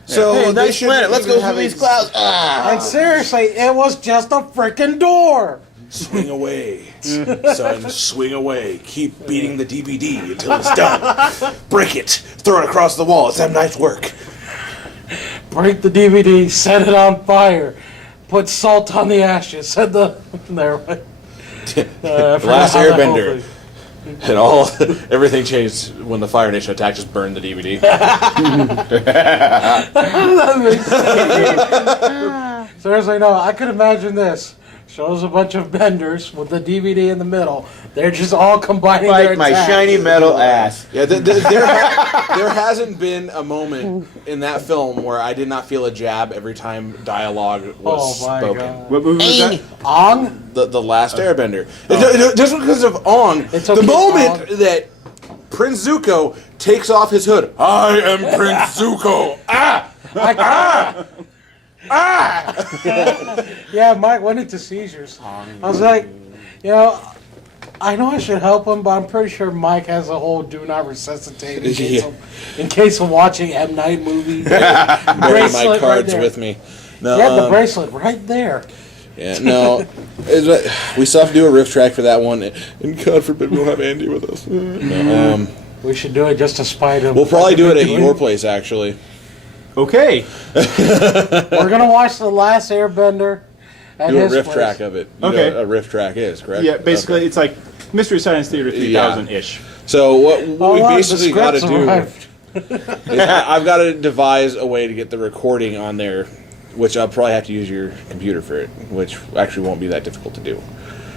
So Hey, they nice should planet. Let's go through these clouds. And seriously, it was just a freaking door. swing away, son, swing away. Keep beating the DVD until it's done. Break it, throw it across the wall. It's M. Night's work. Break the DVD, set it on fire, put salt on the ashes. Said the there. Last Airbender. And everything changed when the Fire Nation attack just burned the DVD. Seriously, no. I could imagine this. Shows a bunch of benders with the DVD in the middle. They're just all combining their Like my attacks. shiny metal ass. Yeah, there hasn't been a moment in that film where I did not feel a jab every time dialogue was Oh my spoken. god. What movie was that? Ong? The Last Airbender. Just because of Ong, It's the okay, moment Ong. that Prince Zuko takes off his hood, I am Prince Zuko. Yeah, Mike went into seizures. I was like, I know I should help him, but I'm pretty sure Mike has a whole do not resuscitate in case of watching M. Night movies. Bury my cards with me. No, Yeah, the bracelet right there. yeah, no. We still have to do a riff track for that one, and God forbid we'll have Andy with us. No, We should do it just to spite him. we'll probably do it at your place, actually. Okay. We're gonna watch The Last Airbender at Do a his riff place. track of it. You Okay. know what a riff track is, correct? Yeah, basically Okay. it's like Mystery Science Theater 3000-ish. So what Oh, we wow, basically the got to script's do arrived. is I've got to devise a way to get the recording on there, which I'll probably have to use your computer for it, which actually won't be that difficult to do.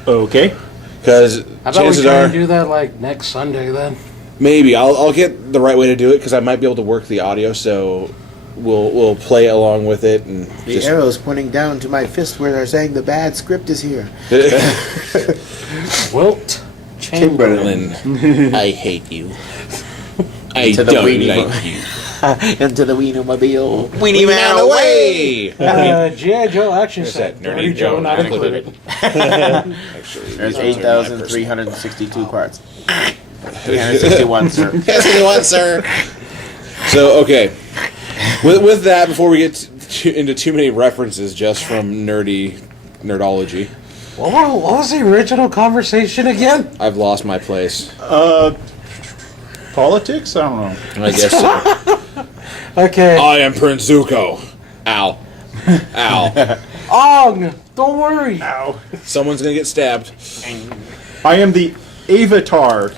Okay. Because I bet we chances try are, and do that like next Sunday then. maybe I'll get the right way to do it because I might be able to work the audio, so we'll play along with it and The just. arrow's pointing down to my fist where they're saying the bad script is here. Wilt Chamberlain. I hate you. I To the don't weenie like you. Into the Wiener-mobile. Weenie man away! G.I. Joe action There's set. that Dirty nerdy Joe Joe not included. Actually, There's these are my personal- 8,362 parts. 361, sir. That's what you want, sir. So, okay. With that, before we get into too many references just from nerdology, What was the original conversation again? I've lost my place. Politics? I don't know. I guess so. Okay. I am Prince Zuko. Ow. Ow. Ong! Don't worry. Ow. Someone's gonna get stabbed. I am the Avatar.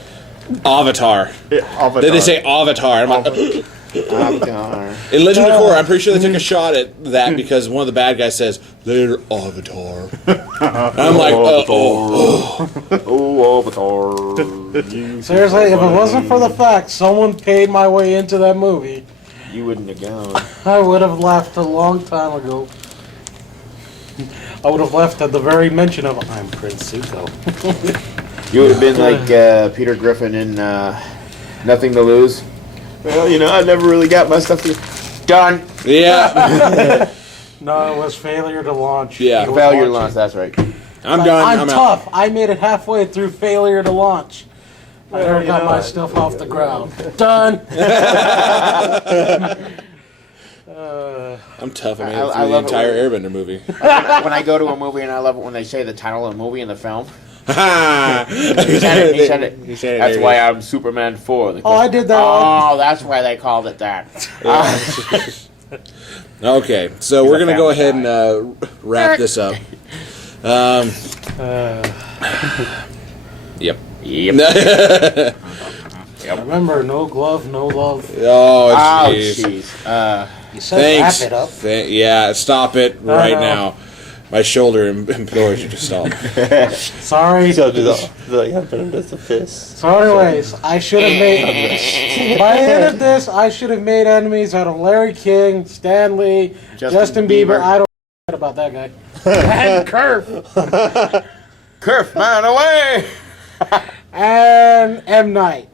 Avatar. Avatar. Did they say Avatar? I'm like, Avatar. in Legend of Korra, I'm pretty sure they took a shot at that because one of the bad guys says, they're Avatar. And I'm like, oh. Oh, Avatar. Seriously, if it wasn't for the fact someone paid my way into that movie, You wouldn't have gone. I would have left a long time ago. I would have left at the very mention of I'm Prince Zuko. You would have been like Peter Griffin in Nothing to Lose. Well, I never really got my stuff to... Done. Yeah. No, it was failure to launch. Yeah. It was Failure launching. launch, that's right. I'm done. I'm I'm tough. I made it halfway through failure to launch. I never got my stuff off the ground. Done. I'm tough. I made I it through the love it entire when- Airbender movie. When I go to a movie and I love it when they say the title of the movie in the film. Ha! He said it. He said it. That's There why you I'm Superman 4. They Oh, I did that one. Oh, that's why they called it that. go. Okay, so we're gonna go ahead and wrap this up. Yep. Yep. Remember, no glove, no love. Oh, Oh, jeez. jeez. You said Thanks. wrap it up. Yeah, stop it right no. now. My shoulder implores you to stop. Sorry. So do but it does the fist. So anyways, I should have made... By the end of this, I should have made enemies out of Larry King, Stan Lee, Justin Bieber. I don't know about that guy. And Kerf. Kerf, man, away! And M. Night.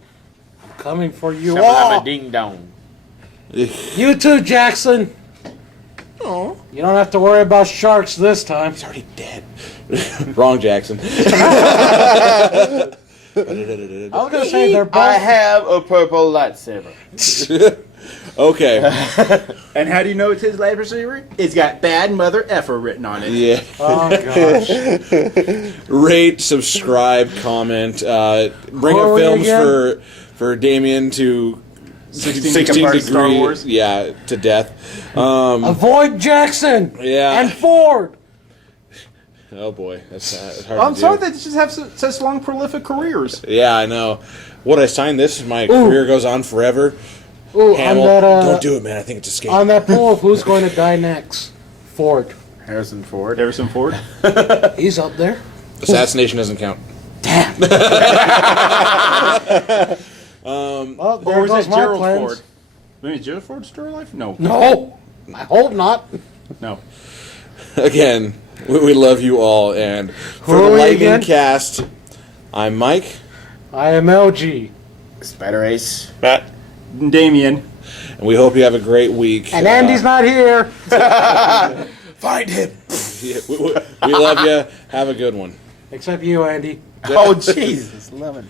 I'm coming for you all. Ding dong. You too, Jackson. Oh, You don't have to worry about sharks this time. he's already dead. Wrong, Jackson. I was gonna say they're both. I have a purple lightsaber. Okay. And how do you know it's his lightsaber? It's got "Bad Mother Effer" written on it. Yeah. Oh gosh. Rate, subscribe, comment. Bring Who are up we films again? for Damien to 16 apart Star Wars. Yeah, to death. Avoid Jackson Yeah. and Ford. Oh boy, that's hard I'm to sorry do. they just have such long, prolific careers. Yeah, I know. What I signed this, my career goes on forever. Ooh, Hamill, on that don't do it, man. I think it's a scam. on that poll of who's going to die next. Ford. Harrison Ford. Harrison Ford. He's up there. Assassination doesn't count. Damn. Well, there Or was goes that my Gerald plans. Ford? I mean, is Gerald Ford still alive? No. No, I hope not. No. Again, we love you all, and for Who the are we Lightning again? Cast, I'm Mike, I am LG. Spider Ace. Matt. Damien. and we hope you have a great week. And Andy's not here. Find him. We love you. Have a good one. Except you, Andy. Oh Jesus, lemon.